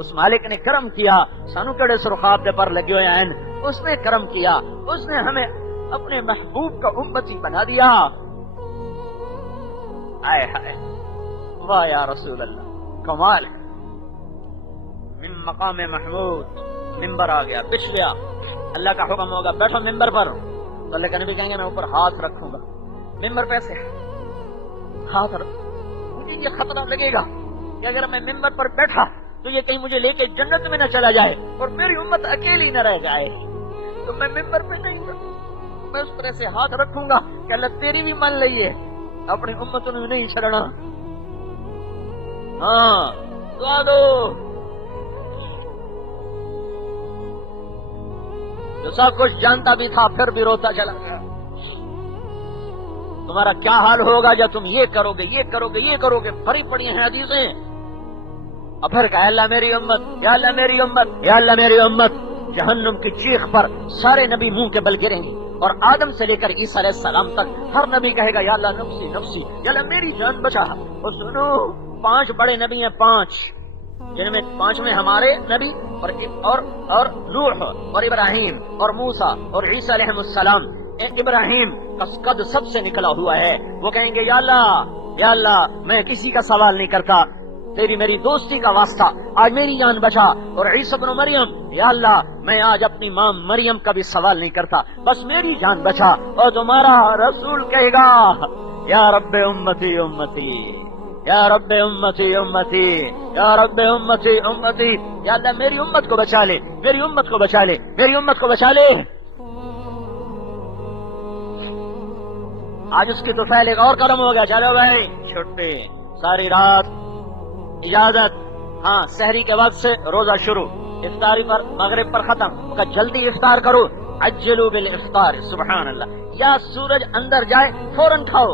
اس مالک نے کرم کیا، سانو کڑے سرخاب دے پر لگے ہوئے ہیں، اس نے کرم کیا، اس نے ہمیں اپنے محبوب کا امتی بنا دیا۔ آئے ہائے واہ یا رسول اللہ، کمال ہے۔ من مقام محمود ممبر آ گیا، بچھ گیا، اللہ کا حکم ہوگا بیٹھو ممبر پر، تو اللہ کا نبی کہیں گے میں اوپر ہاتھ رکھوں گا، ممبر پہ سے ہاتھ رکھ، مجھے یہ خطرہ لگے گا کہ اگر میں ممبر پر بیٹھا تو یہ کہیں مجھے لے کے جنت میں نہ چلا جائے اور میری امت اکیلی نہ رہ جائے، تو میں ممبر پہ نہیں رکھوں، میں اس پر ایسے ہاتھ رکھوں گا کہ اللہ تیری بھی مان لئیے، اپنی امت نے نہیں چھڑنا۔ ہاں دعا دو، جو سب کچھ جانتا بھی تھا پھر بھی روتا چلا گیا۔ تمہارا کیا حال ہوگا جب تم یہ کرو گے، یہ کرو گے، یہ کرو گے، بھری پڑی ہیں حدیثیں، اور پھر کہا اللہ میری امت، یا اللہ میری امت، یا اللہ میری امت، جہنم کی چیخ پر سارے نبی منہ کے بل گریں گے، اور آدم سے لے کر عیسیٰ علیہ السلام تک ہر نبی کہے گا یا اللہ نفسی نفسی، یا اللہ میری جان بچا۔ اور سنو 5 بڑے نبی ہیں، 5 جن میں 5 میں ہمارے نبی اور نوح اور ابراہیم اور موسیٰ اور عیسیٰ علیہ السلام۔ ابراہیم کا قد سب سے نکلا ہوا ہے، وہ کہیں گے یا اللہ میں کسی کا سوال نہیں کرتا، تیری میری دوستی کا واسطہ آج میری جان بچا۔ اور عیسیٰ ابن مریم، یا اللہ میں آج اپنی ماں مریم کا بھی سوال نہیں کرتا، بس میری جان بچا۔ اور تمہارا رسول کہے گا یا رب امتی امتی، یا رب امتی امتی، یا رب امتی امتی، یا اللہ میری امت کو بچا لے، میری امت کو بچا لے، میری امت کو بچا لے۔ آج اس کی تو فعل ایک اور قدم ہو گیا، چلو بھائی چھٹی، ساری رات اجازت، ہاں سحری کے وقت سے روزہ شروع، افطاری پر مغرب پر ختم، کہ جلدی افطار کرو، عجلوا بالافطار، سبحان اللہ، یا سورج اندر جائے فوراً کھاؤ۔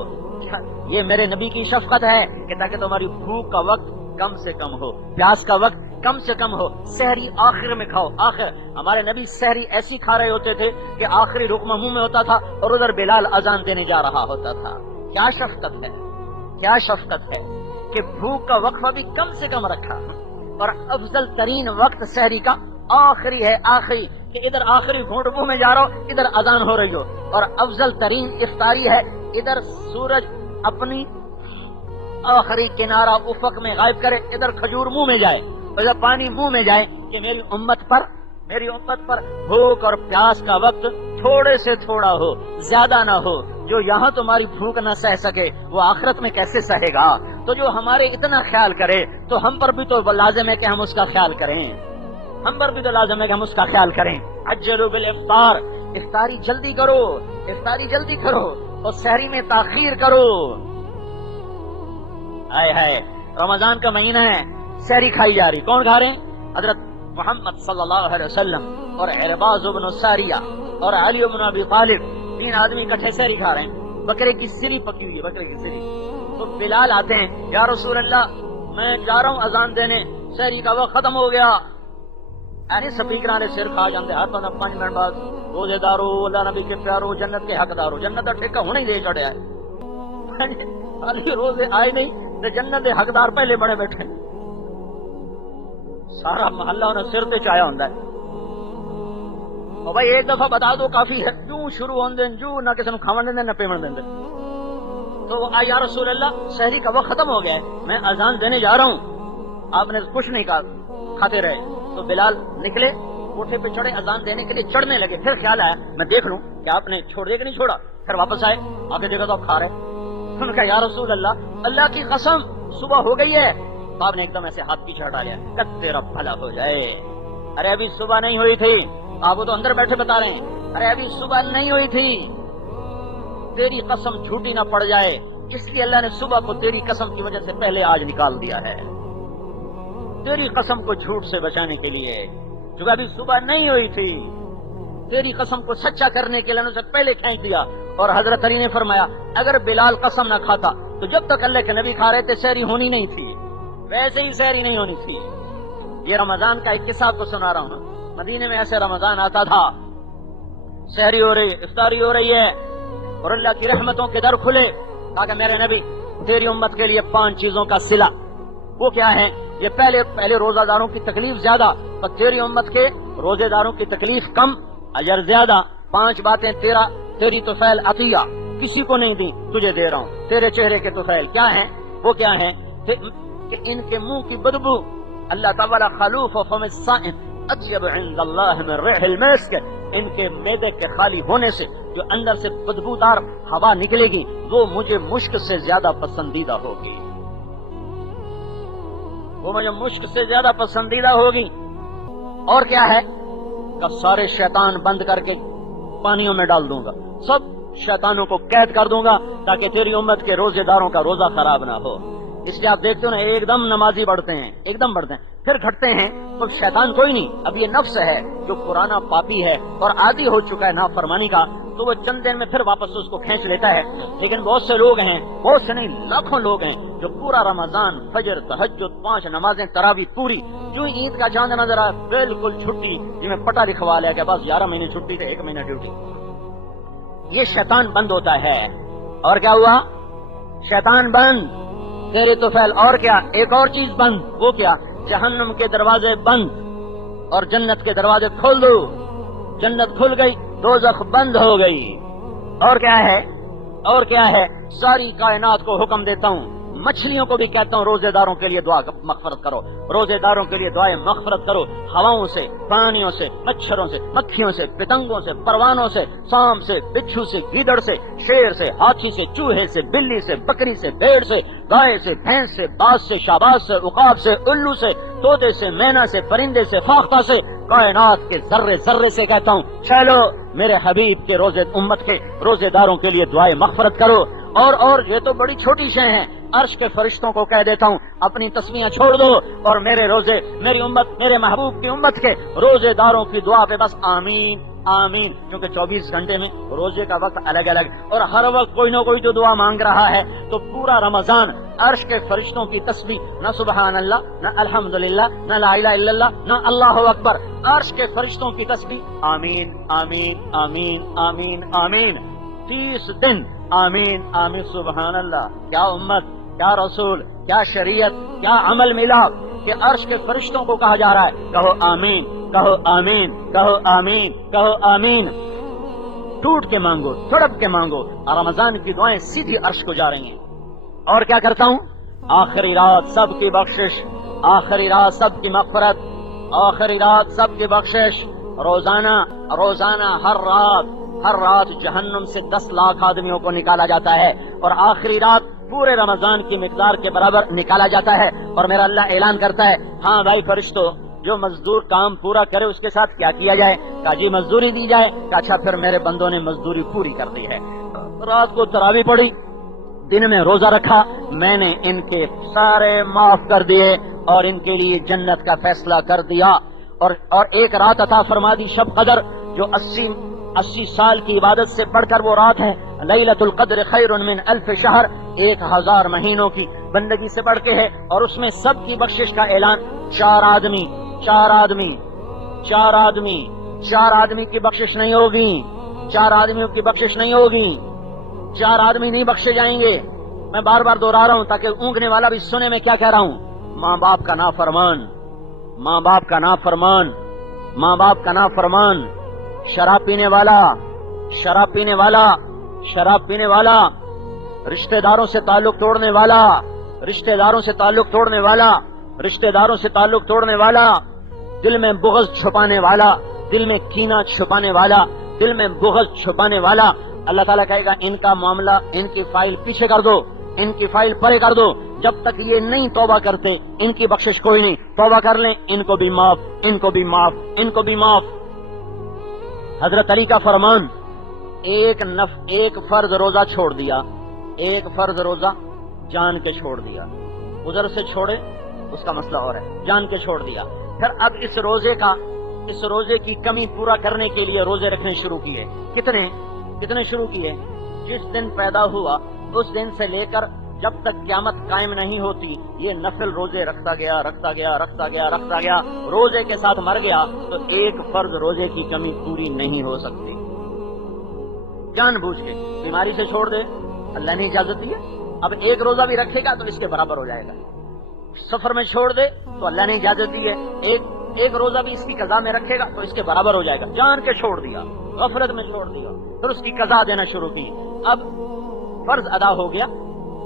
یہ میرے نبی کی شفقت ہے کہ تاکہ تمہاری بھوک کا وقت کم سے کم ہو، پیاس کا وقت کم سے کم ہو، سحری آخر میں کھاؤ۔ آخر ہمارے نبی سحری ایسی کھا رہے ہوتے تھے کہ آخری لقمہ منہ میں ہوتا تھا اور ادھر بلال اذان دینے جا رہا ہوتا تھا۔ کیا شفقت ہے، کیا شفقت ہے کہ بھوک کا وقفہ بھی کم سے کم رکھا، اور افضل ترین وقت سحری کا آخری ہے، آخری، کہ ادھر آخری گھونٹ منہ میں جا رہا ہو، ادھر اذان ہو رہی ہو، اور افضل ترین افطاری ہے ادھر سورج اپنی آخری کنارہ افق میں غائب کرے، ادھر کھجور منہ میں جائے، ادھر پانی منہ میں جائے، کہ میری امت پر بھوک اور پیاس کا وقت تھوڑے سے تھوڑا ہو، زیادہ نہ ہو۔ جو یہاں تمہاری بھوک نہ سہ سکے وہ آخرت میں کیسے سہے گا؟ تو جو ہمارے اتنا خیال کرے تو ہم پر بھی تو لازم ہے کہ ہم اس کا خیال کریں، ہم پر بھی تو لازم ہے کہ ہم اس کا خیال کریں۔ عجلوا بالافطار، افطاری جلدی کرو، افطاری جلدی کرو، اور سحری میں تاخیر کرو۔ آئے ہائے رمضان کا مہینہ ہے، سحری کھائی جا رہی، کون کھا رہے ہیں؟ حضرت محمد صلی اللہ علیہ وسلم اور عرباض بن ساریہ اور علی بن ابی طالب، 3 آدمی اکٹھے سحری کھا رہے ہیں، بکرے کی سلی پکی ہوئی ہے، بکرے کی سلی۔ تو بلال آتے ہیں، یا رسول اللہ میں جا رہا ہوں اذان دینے، سحری کا وقت ختم ہو گیا۔ یعنی سپیکراں نے سر کھا جاندے، ہر بندہ 5 منٹ بعد روزے دارو، اللہ نبی کے پیارو، جنت کے حقدارو، جنت کا ٹھیکہ ہونے ہی دے چڑھیا ہے، روزے آئے نہیں تو جنت کے حقدار پہلے بڑے بیٹھے، سارا محلہ انہیں سر تے چایا ہوندا ہے۔ اور بھائی ایک دفعہ بتا دو کافی ہے، جو شروع ہوندے جو نہ کسی نو کھاون دیندے نہ پیمن دیندے۔ تو وہ یا رسول اللہ سحری کا وقت ختم ہو گیا ہے، میں اذان دینے جا رہا ہوں، آپ نے کچھ نہیں کہا، کھاتے رہے۔ تو بلال نکلے، کوٹھے پہ چڑھے، اذان دینے کے لیے چڑھنے لگے، پھر خیال آیا میں دیکھ لوں کہ آپ نے چھوڑ دیا کہ نہیں چھوڑا، پھر واپس آئے، آگے دیکھا تو آپ کھا رہے۔ انہوں نے کہا یا رسول اللہ کی قسم صبح ہو گئی ہے۔ آپ نے ایک دم ایسے ہاتھ پیچھے ہٹا لیا، کہ تیرا بھلا ہو جائے، ارے ابھی صبح نہیں ہوئی تھی، آپ وہ تو اندر بیٹھے بتا رہے ہیں، ارے ابھی صبح نہیں ہوئی تھی، تیری قسم جھوٹی نہ پڑ جائے، اس لیے اللہ نے صبح کو تیری قسم کی وجہ سے پہلے آج نکال دیا ہے، تیری قسم کو جھوٹ سے بچانے کے لیے، جو ابھی صبح نہیں ہوئی تھی، تیری قسم کو سچا کرنے کے لیے نے اسے پہلے کھینچ دیا۔ اور حضرت علی نے فرمایا اگر بلال قسم نہ کھاتا تو جب تک اللہ کے نبی کھا رہے تھے سحری ہونی نہیں تھی، ویسے ہی سحری نہیں ہونی تھی۔ یہ رمضان کا ایک قصہ آپ کو سنا رہا ہوں، مدینے میں ایسے رمضان آتا تھا، سحری ہو رہی، افطاری ہو رہی ہے، اور اللہ کی رحمتوں کے در کھلے، تاکہ میرے نبی تیری امت کے لیے 5 چیزوں کا صلہ، وہ کیا ہے؟ یہ پہلے روزہ داروں کی تکلیف زیادہ، پر تیری امت کے روزے داروں کی تکلیف کم، اجر زیادہ۔ 5 باتیں تیری طفیل عطیہ، کسی کو نہیں دی، تجھے دے رہا ہوں، تیرے چہرے کے طفیل کیا ہیں؟ وہ کیا ہیں کہ ان کے منہ کی بدبو اللہ تعالی خلوف و فم الصائم اطیب عند اللہ من ریح المسک، ان کے معدے کے خالی ہونے سے جو اندر سے بدبودار ہوا نکلے گی وہ مجھے مشک سے زیادہ پسندیدہ ہوگی، وہ مجھے مشک سے زیادہ پسندیدہ ہوگی۔ اور کیا ہے کہ سارے شیطان بند کر کے پانیوں میں ڈال دوں گا، سب شیطانوں کو قید کر دوں گا تاکہ تیری امت کے روزے داروں کا روزہ خراب نہ ہو۔ اس لیے آپ دیکھتے ہو نا، ایک دم نمازی بڑھتے ہیں، ایک دم بڑھتے ہیں، پھر گھٹتے ہیں، تو شیطان کوئی نہیں، اب یہ نفس ہے جو پرانا پاپی ہے اور عادی ہو چکا ہے نافرمانی کا، تو وہ چند دن میں پھر واپس اس کو کھینچ لیتا ہے۔ لیکن بہت سے لوگ ہیں، بہت سے نہیں لاکھوں لوگ ہیں جو پورا رمضان فجر تہجد 5 نمازیں تراویح پوری، جو عید کا چاند نظر آیا بالکل چھٹی، جن میں پٹا لکھوا لیا کہ بس 11 مہینے چھٹی تھے، 1 مہینہ ڈیوٹی۔ یہ شیطان بند ہوتا ہے، اور کیا ہوا؟ شیطان بند، تیرے طفیل، اور کیا؟ ایک اور چیز بند، وہ کیا؟ جہنم کے دروازے بند اور جنت کے دروازے کھول دو، جنت کھل گئی، دوزخ بند ہو گئی۔ اور کیا ہے؟ اور کیا ہے؟ ساری کائنات کو حکم دیتا ہوں، مچھلیوں کو بھی کہتا ہوں روزے داروں کے لیے دعا مغفرت کرو، روزے داروں کے لیے دعائیں مغفرت کرو، ہواؤں سے، پرانیوں سے، مچھروں سے، مکھیوں سے، پتنگوں سے، پروانوں سے، سانپ سے، بچھو سے، گیدڑ سے، شیر سے، ہاتھی سے، چوہے سے، بلی سے، بکری سے، بھیڑ سے، گائے سے، بھینس سے، باز سے، شاباز سے، عقاب سے، الو سے، طوطے سے، مینا سے، پرندے سے، فاختہ سے، کائنات کے ذرے ذرے سے کہتا ہوں چلو میرے حبیب کے روزے امت کے روزے داروں کے لیے دعائیں مغفرت کرو۔ اور یہ تو بڑی چھوٹی شے ہیں، عرش کے فرشتوں کو کہہ دیتا ہوں اپنی تسبیحاں چھوڑ دو اور میرے روزے، میری امت، میرے محبوب کی امت کے روزے داروں کی دعا پہ بس آمین آمین، کیونکہ 24 گھنٹے میں روزے کا وقت الگ الگ، اور ہر وقت کوئی نہ کوئی جو دعا مانگ رہا ہے، تو پورا رمضان عرش کے فرشتوں کی تسبیح، نہ سبحان اللہ، نہ الحمدللہ، نہ لا الہ الا اللہ، نہ اللہ اکبر، عرش کے فرشتوں کی تسبیح آمین آمین آمین آمین آمین، 30 دن آمین آمین سبحان اللہ۔ کیا امت، کیا رسول، کیا شریعت، کیا عمل ملا کہ عرش کے فرشتوں کو کہا جا رہا ہے کہو آمین، کہو آمین، کہو آمین، کہو آمین، ٹوٹ کے مانگو، تڑپ کے مانگو، اور رمضان کی دعائیں سیدھی عرش کو جا رہی ہیں۔ اور کیا کرتا ہوں؟ آخری رات سب کی بخشش، آخری رات سب کی مغفرت، آخری رات سب کی بخشش، روزانہ ہر رات جہنم سے 10 لاکھ آدمیوں کو نکالا جاتا ہے، اور آخری رات پورے رمضان کی مقدار کے برابر نکالا جاتا ہے، اور میرا اللہ اعلان کرتا ہے ہاں بھائی فرشتوں، جو مزدور کام پورا کرے اس کے ساتھ کیا کیا جائے؟ کہا جی مزدوری دی جائے۔ کہا اچھا پھر میرے بندوں نے مزدوری پوری کر دی ہے، رات کو تراویح پڑھی، دن میں روزہ رکھا، میں نے ان کے سارے معاف کر دیے اور ان کے لیے جنت کا فیصلہ کر دیا، اور ایک رات عطا فرما دی شب قدر، جو 80 سال کی عبادت سے بڑھ کر وہ رات ہے، لیلۃ القدر خیر من 1000 شہر، 1000 مہینوں کی بندگی سے بڑھ کے ہے، اور اس میں سب کی بخشش کا اعلان۔ 4 آدمی کی بخشش نہیں ہوگی، 4 آدمیوں کی بخشش نہیں ہوگی، 4 آدمی نہیں بخشے جائیں گے۔ میں بار بار دوہرا رہا ہوں تاکہ اونگنے والا بھی سنے میں کیا کہہ رہا ہوں۔ ماں باپ کا نافرمان، ماں باپ کا نافرمان، ماں باپ کا نافرمان، شراب پینے والا، شراب پینے والا، شراب پینے والا، رشتہ داروں سے تعلق توڑنے والا، رشتہ داروں سے تعلق توڑنے والا، رشتہ داروں سے تعلق توڑنے والا، دل میں بغض چھپانے والا، دل میں کینہ چھپانے والا، دل میں بغض چھپانے والا، اللہ تعالیٰ کہے گا ان کا معاملہ، ان کی فائل پیچھے کر دو، ان کی فائل پرے کر دو، جب تک یہ نہیں توبہ کرتے ان کی بخشش کوئی نہیں، توبہ کر لیں ان کو بھی معاف، ان کو بھی معاف، ان کو بھی معاف۔ حضرت علی کا فرمان، ایک فرض روزہ چھوڑ دیا، ایک فرض روزہ جان کے چھوڑ دیا، ادھر سے چھوڑے اس کا مسئلہ اور ہے، جان کے چھوڑ دیا، پھر اب اس روزے کی کمی پورا کرنے کے لیے روزے رکھنے شروع کیے۔ کتنے شروع کیے؟ جس دن پیدا ہوا اس دن سے لے کر جب تک قیامت قائم نہیں ہوتی یہ نفل روزے رکھتا گیا، روزے کے ساتھ مر گیا تو ایک فرض روزے کی کمی پوری نہیں ہو سکتی۔ جان بوجھ کے بیماری سے چھوڑ دے، اللہ نے اجازت دی ہے، اب ایک روزہ بھی رکھے گا تو اس کے برابر ہو جائے گا۔ سفر میں چھوڑ دے تو اللہ نے اجازت دی ہے، ایک روزہ بھی اس کی قضا میں رکھے گا تو اس کے برابر ہو جائے گا۔ جان کے چھوڑ دیا، غفلت میں چھوڑ دیا، پھر اس کی قضا دینا شروع کی۔ اب فرض ادا ہو گیا،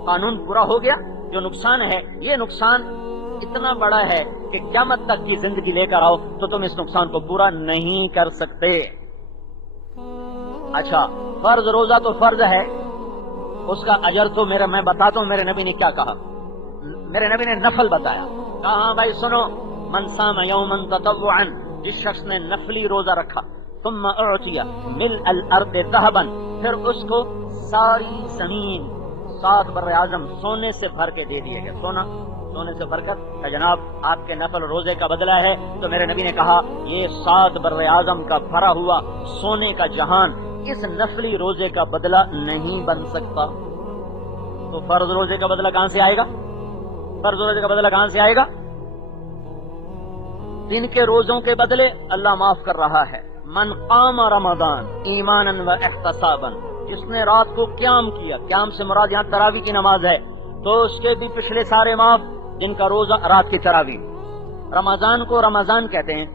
قانون پورا ہو گیا، جو نقصان ہے یہ نقصان اتنا بڑا ہے کہ قیامت تک کی زندگی لے کر آؤ تو تم اس نقصان کو پورا نہیں کر سکتے۔ اچھا، فرض روزہ تو فرض ہے، اس کا اجر تو میں بتاتا ہوں میرے نبی نے کیا کہا۔ میرے نبی نے نفل بتایا، کہا ہاں بھائی سنو، من صام یوما تطوعا، جس شخص نے نفلی روزہ رکھا، ثم اعطی ملء الارض ذهبا، پھر اس کو ساری زمین 7 بر اعظم سونے سے بھر کے دے دیے گئے، سونے سے بھر کر کہ جناب آپ کے نفل روزے کا بدلہ ہے، تو میرے نبی نے کہا یہ 7 بر اعظم کا بھرا ہوا سونے کا جہان اس نفلی روزے کا بدلہ نہیں بن سکتا۔ تو فرض روزے کا بدلہ کہاں سے آئے گا؟ فرض روزے کا بدلہ کہاں سے آئے گا؟ دن کے روزوں کے بدلے اللہ معاف کر رہا ہے۔ من قام رمضان ایمانا و احتسابا، جس نے رات کو قیام کیا، قیام سے مراد یہاں تراویح کی نماز ہے، تو اس کے بھی پچھلے سارے معاف، جن کا روزہ رات کی تراویح۔ رمضان کو رمضان کہتے ہیں،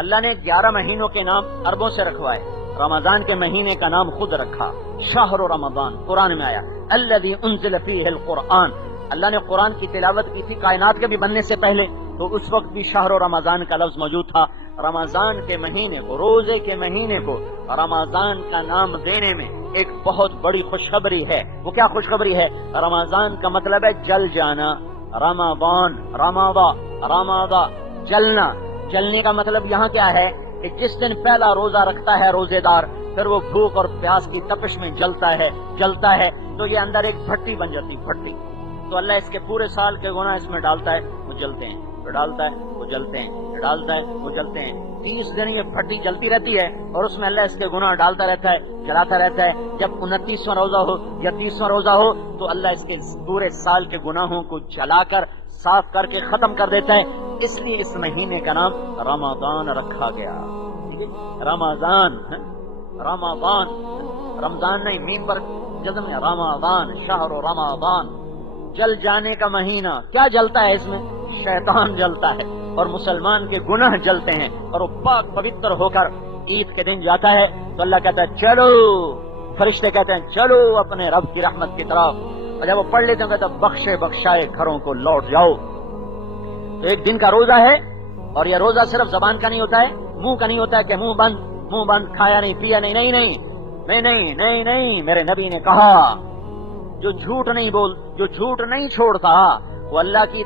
اللہ نے 11 مہینوں کے نام عربوں سے رکھوائے، رمضان کے مہینے کا نام خود رکھا، شہر رمضان، قرآن میں آیا الذی انزل فیہ القرآن، اللہ نے قرآن کی تلاوت کی تھی کائنات کے بھی بننے سے پہلے، تو اس وقت بھی شہر رمضان کا لفظ موجود تھا۔ رمضان کے مہینے کو، روزے کے مہینے کو رمضان کا نام دینے میں ایک بہت بڑی خوشخبری ہے۔ وہ کیا خوشخبری ہے؟ رمضان کا مطلب ہے جل جانا، رمضان، رمضا، جلنا۔ جلنے کا مطلب یہاں کیا ہے کہ جس دن پہلا روزہ رکھتا ہے روزے دار، پھر وہ بھوک اور پیاس کی تپش میں جلتا ہے تو یہ اندر ایک بھٹی بن جاتی، بھٹی، تو اللہ اس کے پورے سال کے گناہ اس میں ڈالتا ہے، وہ جلتے ہیں، وہ ڈالتا ہے، وہ جلتے ہیں، ڈالتا ہے، وہ جلتے ہیں۔ 30 دن یہ بھٹی جلتی رہتی ہے اور اس میں اللہ اس کے گناہ ڈالتا رہتا ہے، جلاتا رہتا ہے۔ جب 29واں روزہ ہو یا 30واں روزہ ہو تو اللہ اس کے پورے سال کے گناہوں کو جلا کر، صاف کر کے ختم کر دیتا ہے۔ اس لیے اس مہینے کا نام رمضان رکھا گیا۔ ٹھیک ہے، رمضان، رمضان نہیں، میم پر جزم ہے، رمضان، شہر رمضان، جل جانے کا مہینہ۔ کیا جلتا ہے اس میں؟ شیطان جلتا ہے اور مسلمان کے گناہ جلتے ہیں، اور وہ پاک پوتر ہو کر عید کے دن جاتا ہے تو اللہ کہتا ہے چلو، فرشتے کہتے ہیں چلو اپنے رب کی رحمت کی طرف، اور جب وہ پڑھ لیتے ہیں کہتا ہے بخشے بخشائے گھروں کو لوٹ جاؤ۔ تو ایک دن کا روزہ ہے، اور یہ روزہ صرف زبان کا نہیں ہوتا ہے، منہ کا نہیں ہوتا ہے کہ منہ بند کھایا نہیں پیا نہیں، نہیں، میرے نبی نے کہا جو جھوٹ نہیں چھوڑتا وہ اللہ کی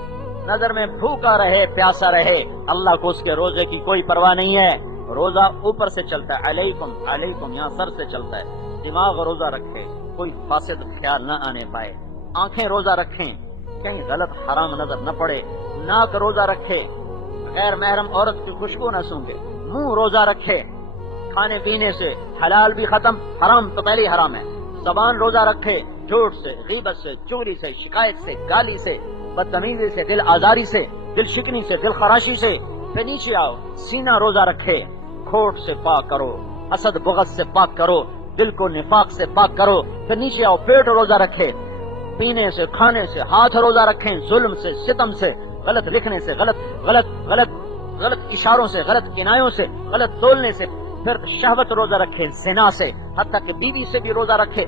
نظر میں بھوکا رہے، پیاسا رہے، اللہ کو اس کے روزے کی کوئی پرواہ نہیں ہے۔ روزہ اوپر سے چلتا ہے، علیکم یہاں سر سے چلتا ہے، دماغ روزہ رکھے، کوئی فاسد خیال نہ آنے پائے، آنکھیں روزہ رکھیں، کہیں غلط حرام نظر نہ پڑے، ناک روزہ رکھے، غیر محرم عورت کی خوشبو نہ سونگے، منہ روزہ رکھے، کھانے پینے سے حلال بھی ختم، حرام تو پہلے ہی حرام ہے، زبان روزہ رکھے، جھوٹ سے، غیبت سے، چوری سے، شکایت سے، گالی سے، بدتمیزی سے، دل آزاری سے، دل شکنی سے، دل خراشی سے۔ پھر نیچے آؤ، سینہ روزہ رکھے، کھوٹ سے پاک کرو، حسد بغض سے پاک کرو، دل کو نفاق سے پاک کرو۔ پھر نیچے آؤ، پیٹ روزہ رکھے، پینے سے، کھانے سے، ہاتھ روزہ رکھیں، ظلم سے، ستم سے، غلط لکھنے سے، غلط اشاروں سے، غلط کنایوں سے، غلط تولنے سے۔ پھر شہوت روزہ رکھے، زنا سے، حتیٰ کہ بیوی سے بھی روزہ رکھے۔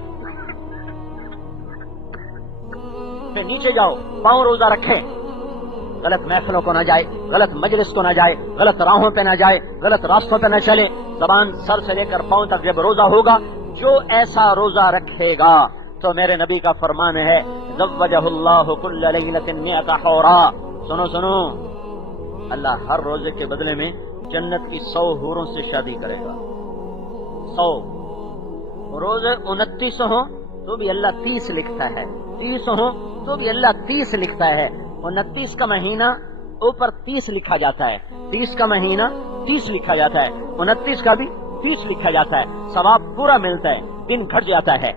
پھر نیچے جاؤ، پاؤں روزہ رکھے، غلط محفلوں کو نہ جائے، غلط مجلس کو نہ جائے، غلط راہوں پہ نہ جائے، غلط راستوں پہ نہ چلے، زبان سر سے لے کر پاؤں تک جب روزہ ہوگا، جو ایسا روزہ رکھے گا تو میرے نبی کا فرمان ہے زوجہ اللہ کل لیلۃ مئۃ حورا، سنو سنو، اللہ ہر روزے کے بدلے میں جنت کی 100 حوروں سے شادی کرے گا۔ 100 روزے 29 ہوں تو بھی اللہ 30 لکھتا ہے، 30 ہوں تو بھی اللہ 30 لکھتا ہے، 29 کا مہینہ اوپر 30 لکھا جاتا ہے، 30 کا مہینہ 30 لکھا جاتا ہے، 29 کا بھی 30 لکھا جاتا ہے، ثواب پورا ملتا ہے، دن گھٹ جاتا ہے۔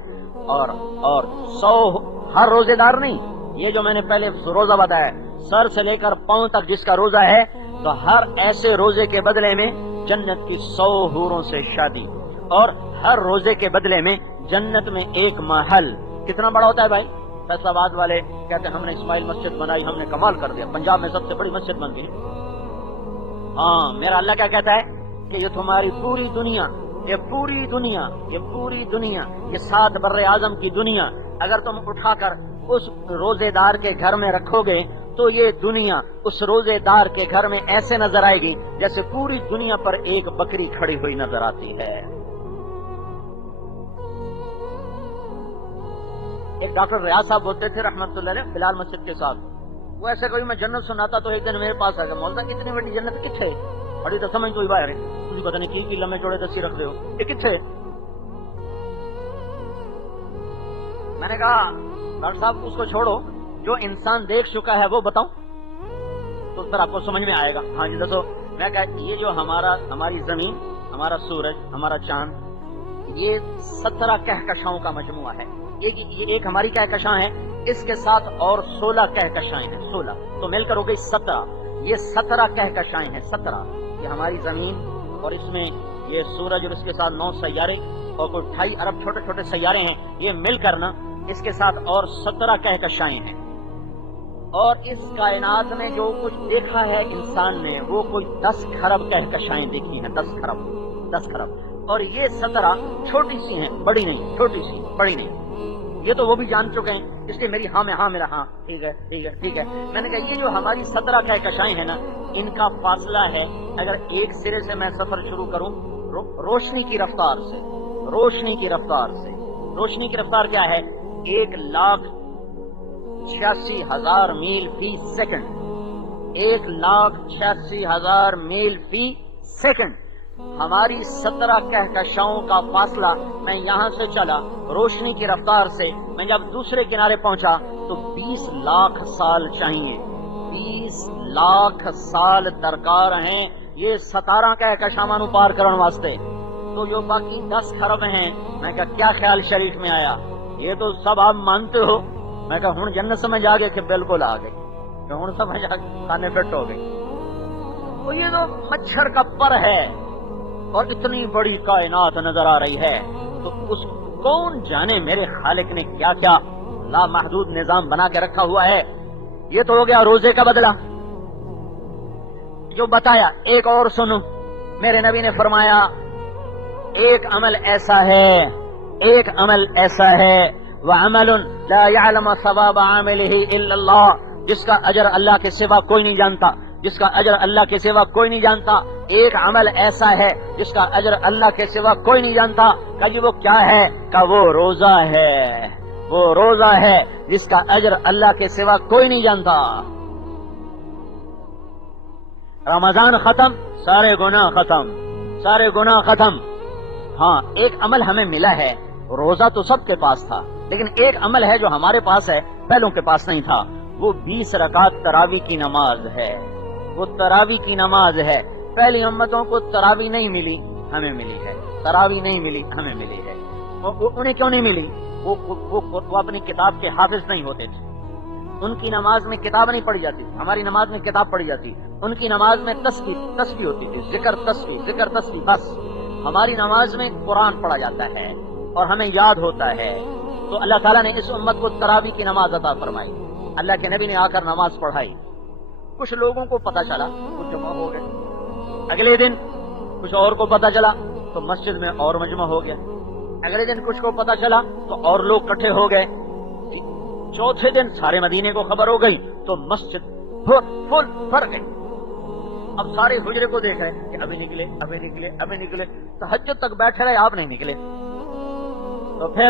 اور 100 ہر روزے دار نہیں، یہ جو میں نے پہلے روزہ بتایا سر سے لے کر پاؤں تک جس کا روزہ ہے، تو ہر ایسے روزے کے بدلے میں جنت کی 100 حوروں سے شادی، اور ہر روزے کے بدلے میں جنت میں ایک محل کتنا بڑا ہوتا ہے بھائی؟ فیصل آباد والے کہتے ہیں ہم نے اسماعیل مسجد بنائی، ہم نے کمال کر دیا، پنجاب میں سب سے بڑی مسجد بن گئی۔ ہاں، میرا اللہ کیا کہتا ہے کہ یہ تمہاری پوری دنیا، یہ پوری دنیا، یہ پوری دنیا، یہ 7 بر اعظم کی دنیا اگر تم اٹھا کر اس روزے دار کے گھر میں رکھو گے تو یہ دنیا اس روزے دار کے گھر میں ایسے نظر آئے گی جیسے پوری دنیا پر ایک بکری کھڑی ہوئی نظر آتی ہے۔ ایک ڈاکٹر ریاض صاحب بولتے تھے رحمت اللہ علیہ بلال مسجد کے ساتھ، وہ ایسے کوئی میں جنت سناتا تو ایک دن میرے پاس آ گیا، مولتا اتنی بڑی جنت کتنے بڑی تو سمجھ تو باہر ہے، تجھے پتہ نہیں کی لمبے چوڑے دسی رکھ دے ہو، یہ کتنے؟ میں نے کہا ڈاکٹر صاحب اس کو چھوڑو، جو انسان دیکھ چکا ہے وہ بتاؤں تو پھر آپ کو سمجھ میں آئے گا۔ ہاں جی دسو۔ میں کہا یہ جو ہماری زمین، ہمارا سورج، ہمارا چاند، یہ 17 کہکشاؤں کا مجموعہ ہے، یہ ایک ہماری کہکشاں ہے، اس کے ساتھ اور 16 کہکشائیں ہیں، 16 تو مل کر ہو گئی 17، یہ 17 کہکشائیں ہیں، 17 یہ ہماری زمین، اور اس میں یہ سورج اور اس کے ساتھ 9 سیارے اور کوئی 2.5 ارب چھوٹے چھوٹے سیارے ہیں، یہ مل کر نا اس کے ساتھ اور 17 کہکشائیں ہیں۔ اور اس کائنات میں جو کچھ دیکھا ہے انسان نے وہ کوئی 10 خرب کہکشائیں دیکھی ہیں، 10 خرب، اور یہ 17 چھوٹی سی ہیں، بڑی نہیں، چھوٹی سی بڑی نہیں، یہ تو وہ بھی جان چکے ہیں، اس لیے میری ہاں میں ہاں میرا ہاں، ٹھیک ہے ٹھیک ہے ٹھیک ہے۔ میں نے کہا یہ جو ہماری 17 کہکشائیں ہیں نا، ان کا فاصلہ ہے اگر ایک سرے سے میں سفر شروع کروں روشنی کی رفتار سے، روشنی کی رفتار کیا ہے؟ 1,86,000 میل فی سیکنڈ، 1,86,000 میل فی سیکنڈ۔ ہماری 17 کہکشاؤں کا فاصلہ، میں یہاں سے چلا روشنی کی رفتار سے، میں جب دوسرے کنارے پہنچا تو 20 لاکھ سال چاہیے، 20 لاکھ سال درکار ہیں یہ 17 کہکشاواں پار کرنے واسطے، تو جو باقی 10 خرب ہیں، میں کہا کیا خیال شریف میں آیا؟ یہ تو سب آپ مانتے ہو؟ میں کہا ہوں جنت سمجھ آ گئے کہ بالکل آ گئی، کہ ہوں سمجھ آ گئی، کھانے فٹ ہو گئی۔ تو یہ تو مچھر کا پر ہے اور اتنی بڑی کائنات نظر آ رہی ہے، تو اس کون جانے میرے خالق نے کیا کیا لامحدود نظام بنا کے رکھا ہوا ہے۔ یہ تو ہو گیا روزے کا بدلہ جو بتایا۔ ایک اور سنو، میرے نبی نے فرمایا ایک عمل ایسا ہے وعمل لا يعلم ثواب عامله الا اللہ، جس کا اجر اللہ کے سوا کوئی نہیں جانتا، جس کا اجر اللہ کے سوا کوئی نہیں جانتا۔ ایک عمل ایسا ہے جس کا اجر اللہ کے سوا کوئی نہیں جانتا۔ کہا جی وہ کیا ہے؟ کہا وہ روزہ ہے، وہ روزہ ہے جس کا اجر اللہ کے سوا کوئی نہیں جانتا۔ رمضان ختم، سارے گناہ ختم۔ ہاں ایک عمل ہمیں ملا ہے، روزہ تو سب کے پاس تھا، لیکن ایک عمل ہے جو ہمارے پاس ہے، پہلوں کے پاس نہیں تھا، وہ 20 رکعت تراویح کی نماز ہے، وہ تراویح کی نماز ہے۔ پہلی امتوں کو تراویح نہیں ملی، ہمیں ملی ہے، تراویح نہیں ملی، ہمیں ملی ہے۔ انہیں کیوں نہیں ملی؟ وہ اپنی کتاب کے حافظ نہیں ہوتے تھے، ان کی نماز میں کتاب نہیں پڑھی جاتی، ہماری نماز میں کتاب پڑھی جاتی، ان کی نماز میں تسبیح ہوتی تھی، ذکر تسبیح بس۔ ہماری نماز میں قرآن پڑھا جاتا ہے اور ہمیں یاد ہوتا ہے، تو اللہ تعالیٰ نے اس امت کو تراویح کی نماز عطا فرمائی، اللہ کے نبی نے آ کر نماز پڑھائی۔ کچھ لوگوں کو پتا چلا، کچھ جمع ہو گئے، اگلے دن کچھ اور کو پتا چلا تو مسجد میں اور مجمع ہو گیا، اگلے دن کچھ کو پتا چلا تو اور لوگ اکٹھے ہو گئے، چوتھے دن سارے مدینے کو خبر ہو گئی تو مسجد فل بھر گئی۔ اب سارے حجرے کو دیکھ رہے کہ ابھی نکلے، تہجد تک بیٹھے رہے، آپ نہیں نکلے، تو پھر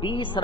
20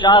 4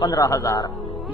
15,000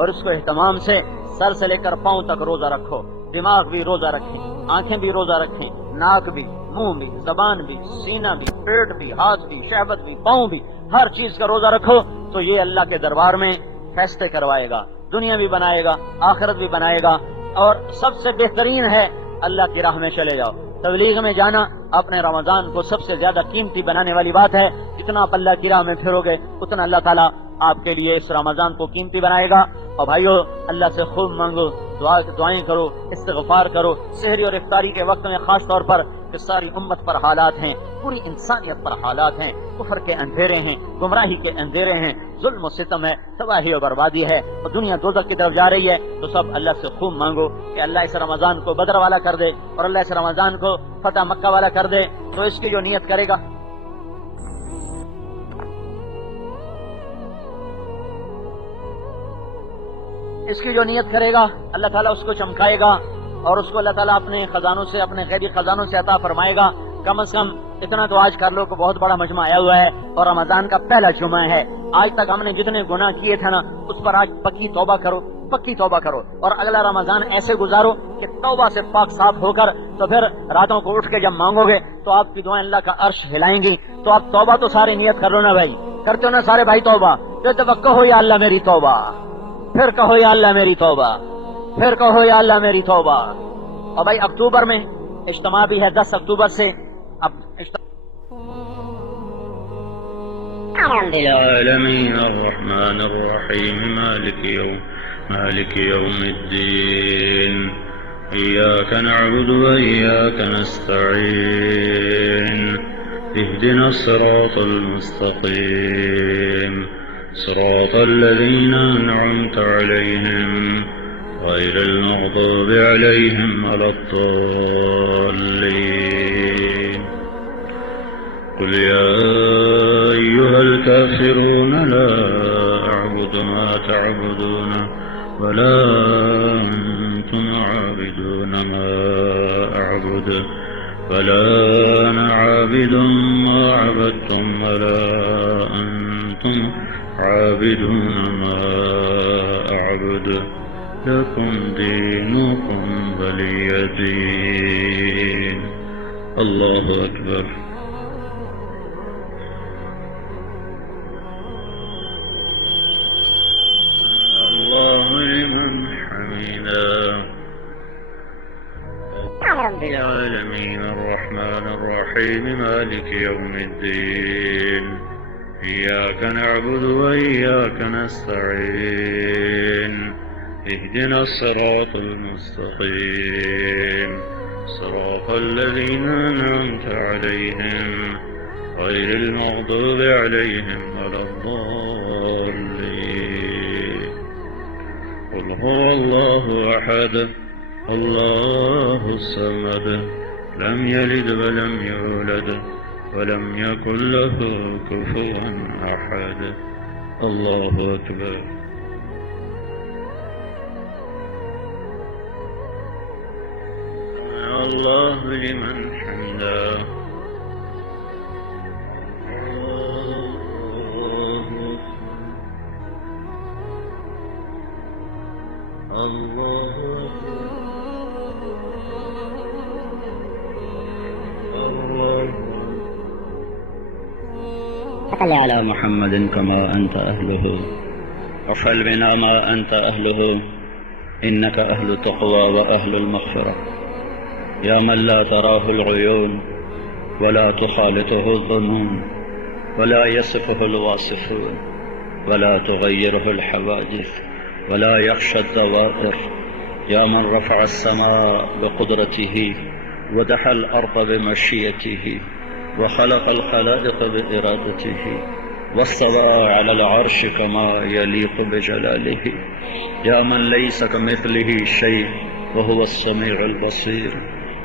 اور اس کو اہتمام سے سر سے لے کر پاؤں تک روزہ رکھو. دماغ بھی روزہ رکھیں, آنکھیں بھی روزہ رکھیں, ناک بھی, منہ بھی, زبان بھی, سینہ بھی, پیٹ بھی, ہاتھ بھی, شہوت بھی, پاؤں بھی, ہر چیز کا روزہ رکھو. تو یہ اللہ کے دربار میں فیصلے کروائے گا, دنیا بھی بنائے گا, آخرت بھی بنائے گا. اور سب سے بہترین ہے اللہ کی راہ میں چلے جاؤ. تبلیغ میں جانا اپنے رمضان کو سب سے زیادہ قیمتی بنانے والی بات ہے. جتنا آپ اللہ کی راہ میں پھرو گے اتنا اللہ تعالیٰ آپ کے لیے اس رمضان کو قیمتی بنائے گا. اور بھائیو, اللہ سے خوب مانگو, دعائیں کرو, استغفار کرو. سحری اور افطاری کے وقت میں خاص طور پر کہ ساری امت پر حالات ہیں, پوری انسانیت پر حالات ہیں, کفر کے اندھیرے ہیں, گمراہی کے اندھیرے ہیں, ظلم و ستم ہے, تباہی و بربادی ہے, اور دنیا دوزخ کی طرف جا رہی ہے. تو سب اللہ سے خوب مانگو کہ اللہ اس رمضان کو بدر والا کر دے, اور اللہ اس رمضان کو فتح مکہ والا کر دے. تو اس کی جو نیت کرے گا, اس کی جو نیت کرے گا اللہ تعالیٰ اس کو چمکائے گا, اور اس کو اللہ تعالیٰ اپنے خزانوں سے, اپنے غیبی خزانوں سے عطا فرمائے گا. کم از کم اتنا تو آج کر لو کہ بہت بڑا مجمع آیا ہوا ہے اور رمضان کا پہلا جمعہ ہے. آج تک ہم نے جتنے گناہ کیے تھے نا, اس پر آج پکی توبہ کرو, پکی توبہ کرو, اور اگلا رمضان ایسے گزارو کہ توبہ سے پاک صاف ہو کر تو پھر راتوں کو اٹھ کے جب مانگو گے تو آپ کی دعائیں اللہ کا عرش ہلائیں گی. تو آپ توبہ تو سارے نیت کر لو نا بھائی, کرتے ہو نا سارے بھائی توبہ؟ پھر تو کہو یا اللہ میری توبہ, پھر کہو یا اللہ میری توبہ, پھر کہو یا اللہ میری توبہ. اور بھائی اکتوبر میں اجتماع بھی ہے, 10 اکتوبر سے. اب العالمين الرحمن الرحيم مالك يوم الدين إياك نعبد وإياك نستعين اهدنا الصراط المستقيم صراط الذين أنعمت عليهم غير المغضوب عليهم ولا الضالين. قل يا أيها الكافرون لا أعبد ما تعبدون ولا أنتم عابدون ما أعبد ولا أنا عابد ما عبدتم ولا أنتم عابدون ما أعبد لكم دينكم ولي دين. الله أكبر. الله لمن حمده. رب العالمين الرحمن الرحيم مالك يوم الدين إياك نعبد وإياك نستعين اهدنا الصراط المستقيم صراط الذين أنعمت عليهم غير المغضوب عليهم ولا الضالين. قل هو الله أحد الله الصمد لم يلد ولم يولد ولم يكن له كفوا أحد. الله أكبر. الله لمن حمده. الله صل على محمد كما أنت أهله وافعل بنا ما أنت أهله إنك أهل التقوى وأهل المغفرة. يا من لا تراه العيون ولا تخالطه الظنون ولا يصفه الواصفون ولا تغيره الحوادث ولا يخشى الدوائر. يا من رفع السماء بقدرته ودحى الأرض بمشيئته وخلق الخلائق بإرادته واستوى على العرش كما يليق بجلاله. يا من ليس كمثله شيء وهو السميع البصير.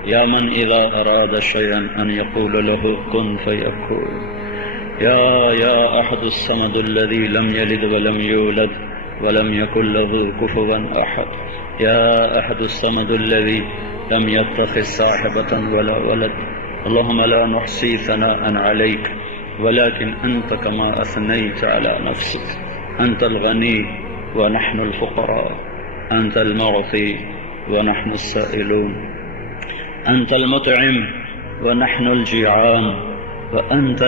يا من إذا أراد شيئا أن يقول له كن فيكون. يا أحد الصمد الذي لم يلد ولم يولد ولم يكن له كفوا أحد. يا أحد الصمد الذي لم يتخذ صاحبة ولا ولد. اللهم لا نحصي ثناء عليك ولكن أنت كما أثنيت على نفسك. أنت الغني ونحن الفقراء أنت المعطي ونحن السائلون أنت المطعم ونحن الجيعان وأنت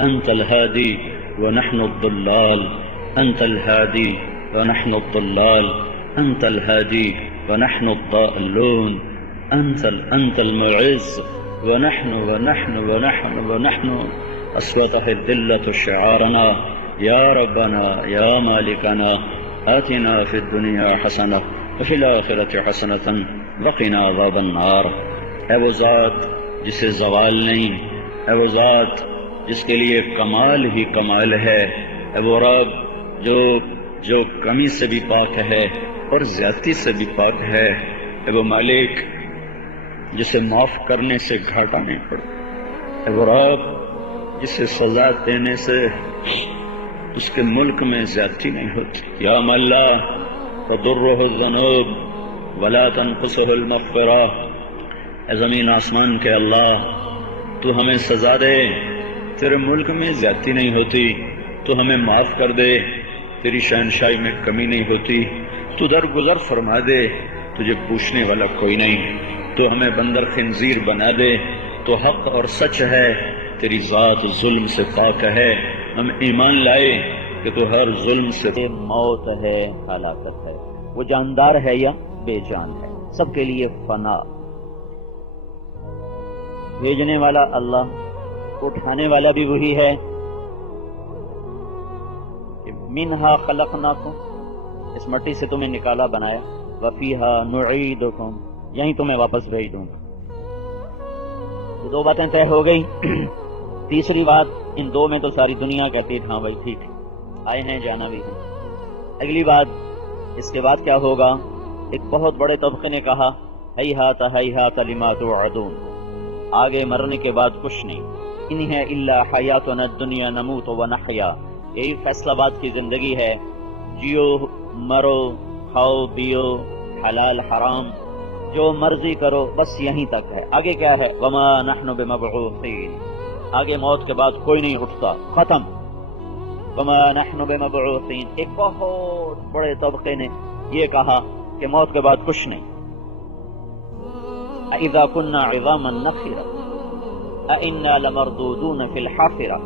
أنت الهادي ونحن الضلال أنت الهادي ونحن الضلال أنت الهادي ونحن الضالون أنت المعز ونحن أصوته الذلة شعارنا يا ربنا يا مالكنا آتنا في الدنيا حسنة وفي الآخرة حسنة وقنا عذاب النار۔ اے وہ ذات جسے زوال نہیں، اے وہ ذات جس کے لیے کمال ہی کمال ہے، اے وہ رب جو کمی سے بھی پاک ہے اور زیادتی سے بھی پاک ہے، اے وہ مالک جسے معاف کرنے سے گھاٹا نہیں پڑتا، اے وہ رب جسے سزا دینے سے اس کے ملک میں زیادتی نہیں ہوتی۔ یا من لا تضرہ الذنوب ولا تنقصہ المغفرہ، اے زمین آسمان کے اللہ تو ہمیں سزا دے، تیرے ملک میں زیادتی نہیں ہوتی، تو ہمیں معاف کر دے، تیری شہنشاہی میں کمی نہیں ہوتی، تو درگزر فرما دے، تجھے پوچھنے والا کوئی نہیں، تو ہمیں بندر خنزیر بنا دے، تو حق اور سچ ہے، تیری ذات ظلم سے پاک ہے، ہم ایمان لائے کہ تو ہر ظلم سے موت ہے، ہلاکت ہے، وہ جاندار ہے یا بے جان ہے، سب کے لیے فنا، بھیجنے والا اللہ، اٹھانے والا بھی وہی ہے۔ منہا خلقناکم، اس مٹی سے تمہیں نکالا بنایا، وفیہا نعیدکم، یہیں تمہیں واپس بھیج دوں گا۔ یہ دو باتیں طے ہو گئی۔ تیسری بات، ان دو میں تو ساری دنیا کہتی ہے ہاں بھائی ٹھیک آئے ہیں، جانا بھی ہے۔ اگلی بات، اس کے بعد کیا ہوگا؟ ایک بہت بڑے طبقے نے کہا ہیہات ہیہات لما توعدون، آگے مرنے کے بعد کچھ نہیں، ان ہے الا حیاتنا الدنیا نموت ونحیا، یہی فیصلہ باد کی زندگی ہے، جیو مرو کھاؤ پیو حلال حرام جو مرضی کرو، بس یہیں تک ہے، آگے کیا ہے؟ وما نحن بمبعوثین، آگے موت کے بعد کوئی نہیں اٹھتا، ختم، وما نحن بمبعوثین۔ ایک بہت بڑے طبقے نے یہ کہا کہ موت کے بعد کچھ نہیں۔ اذا كنا عظاما نخرة أئنا لمردودون في الحافرة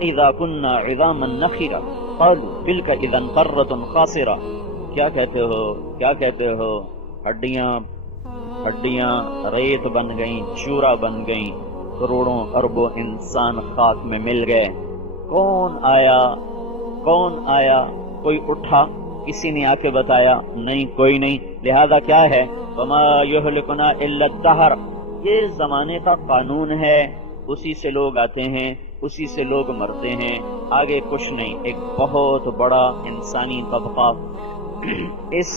اذا كنا عظاما نخرة قالوا تلك اذا قرة خاسرة، کیا کہتے ہو؟ ہڈیاں ریت بن گئیں، چورا بن گئیں، کروڑوں اربوں انسان خاک میں مل گئے، کون آیا؟ کوئی اٹھا؟ کسی نے آ کے بتایا؟ نہیں، کوئی نہیں، لہذا کیا ہے؟ وما یہلکنا الا الدہر، یہ زمانے کا قانون ہے، اسی سے لوگ آتے ہیں، اسی سے لوگ مرتے ہیں، آگے کچھ نہیں۔ ایک بہت بڑا انسانی طبقہ اس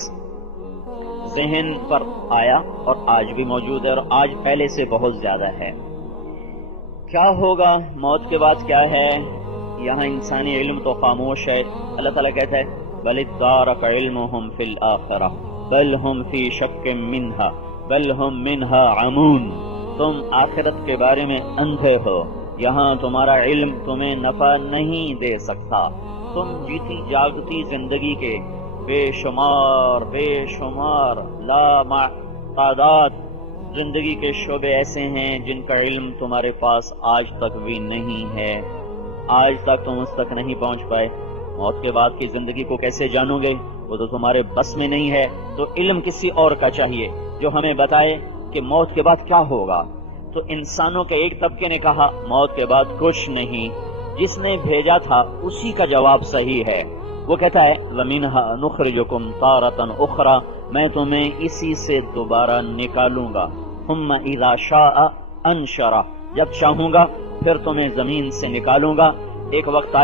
ذہن پر آیا اور آج بھی موجود ہے، اور آج پہلے سے بہت زیادہ ہے۔ کیا ہوگا موت کے بعد؟ کیا ہے؟ یہاں انسانی علم تو خاموش ہے۔ اللہ تعالیٰ کہتا ہے بل ادارک علمہم فی الآخرہ بل ہم فی شک منہا بل ہم منہا عمون، تم آخرت کے بارے میں اندھے ہو، یہاں تمہارا علم تمہیں نفع نہیں دے سکتا، تم جیتی جاگتی زندگی کے بے شمار لا تعداد زندگی کے شعبے ایسے ہیں جن کا علم تمہارے پاس آج تک بھی نہیں ہے، آج تک تم اس تک نہیں پہنچ پائے۔ موت کے بعد کی زندگی کو کیسے جانو گے؟ وہ تو تمہارے بس میں نہیں ہے، تو علم کسی اور کا چاہیے جو ہمیں بتائے کہ موت کے بعد کیا ہوگا۔ تو انسانوں کے ایک طبقے نے کہا موت کے بعد کچھ نہیں، جس نے بھیجا تھا اسی کا جواب صحیح ہے، وہ کہتا ہے وَمِنْهَا نُخْرِجُكُمْ تَارَةً أُخْرَى، میں تمہیں اسی سے دوبارہ نکالوں گا، ثُمَّ إِذَا شَاءَ أَنشَرَ، جب چاہوں گا پھر تمہیں زمین سے نکالوں گا۔ ایک وقت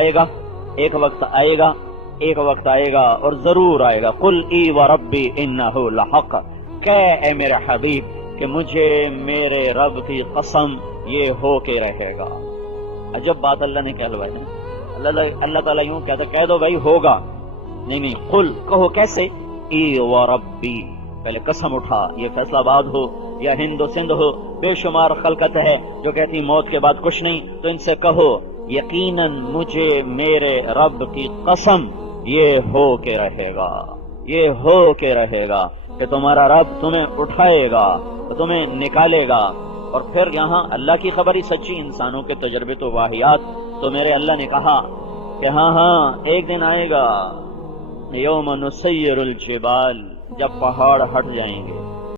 آئے گا اور ضرور آئے گا۔ قُلْ اِي وَرَبِّي إِنَّهُ لَحَقٌ، کہ اے میرے حبیب کہ مجھے میرے رب کی قسم یہ ہو کے رہے گا۔ عجب بات اللہ نے کہلوائی ہے۔ اللہ تعالیٰ یوں کہتا کہہ دو بھائی ہوگا، نہیں قل کہو کیسے؟ ای وربی، پہلے قسم اٹھا، یہ فیصلہ آباد ہو یا ہند و سندھ ہو، بے شمار خلقت ہے جو کہتی موت کے بعد کچھ نہیں، تو ان سے کہو یقیناً مجھے میرے رب کی قسم یہ ہو کے رہے گا، یہ ہو کے رہے گا کہ تمہارا رب تمہیں اٹھائے گا، تمہیں نکالے گا۔ اور پھر یہاں اللہ کی خبر ہی سچی، انسانوں کے تجربے تو واہیات، تو میرے اللہ نے کہا کہ ہاں ایک دن آئے گا، یوم نسیر الجبال، جب پہاڑ ہٹ جائیں گے،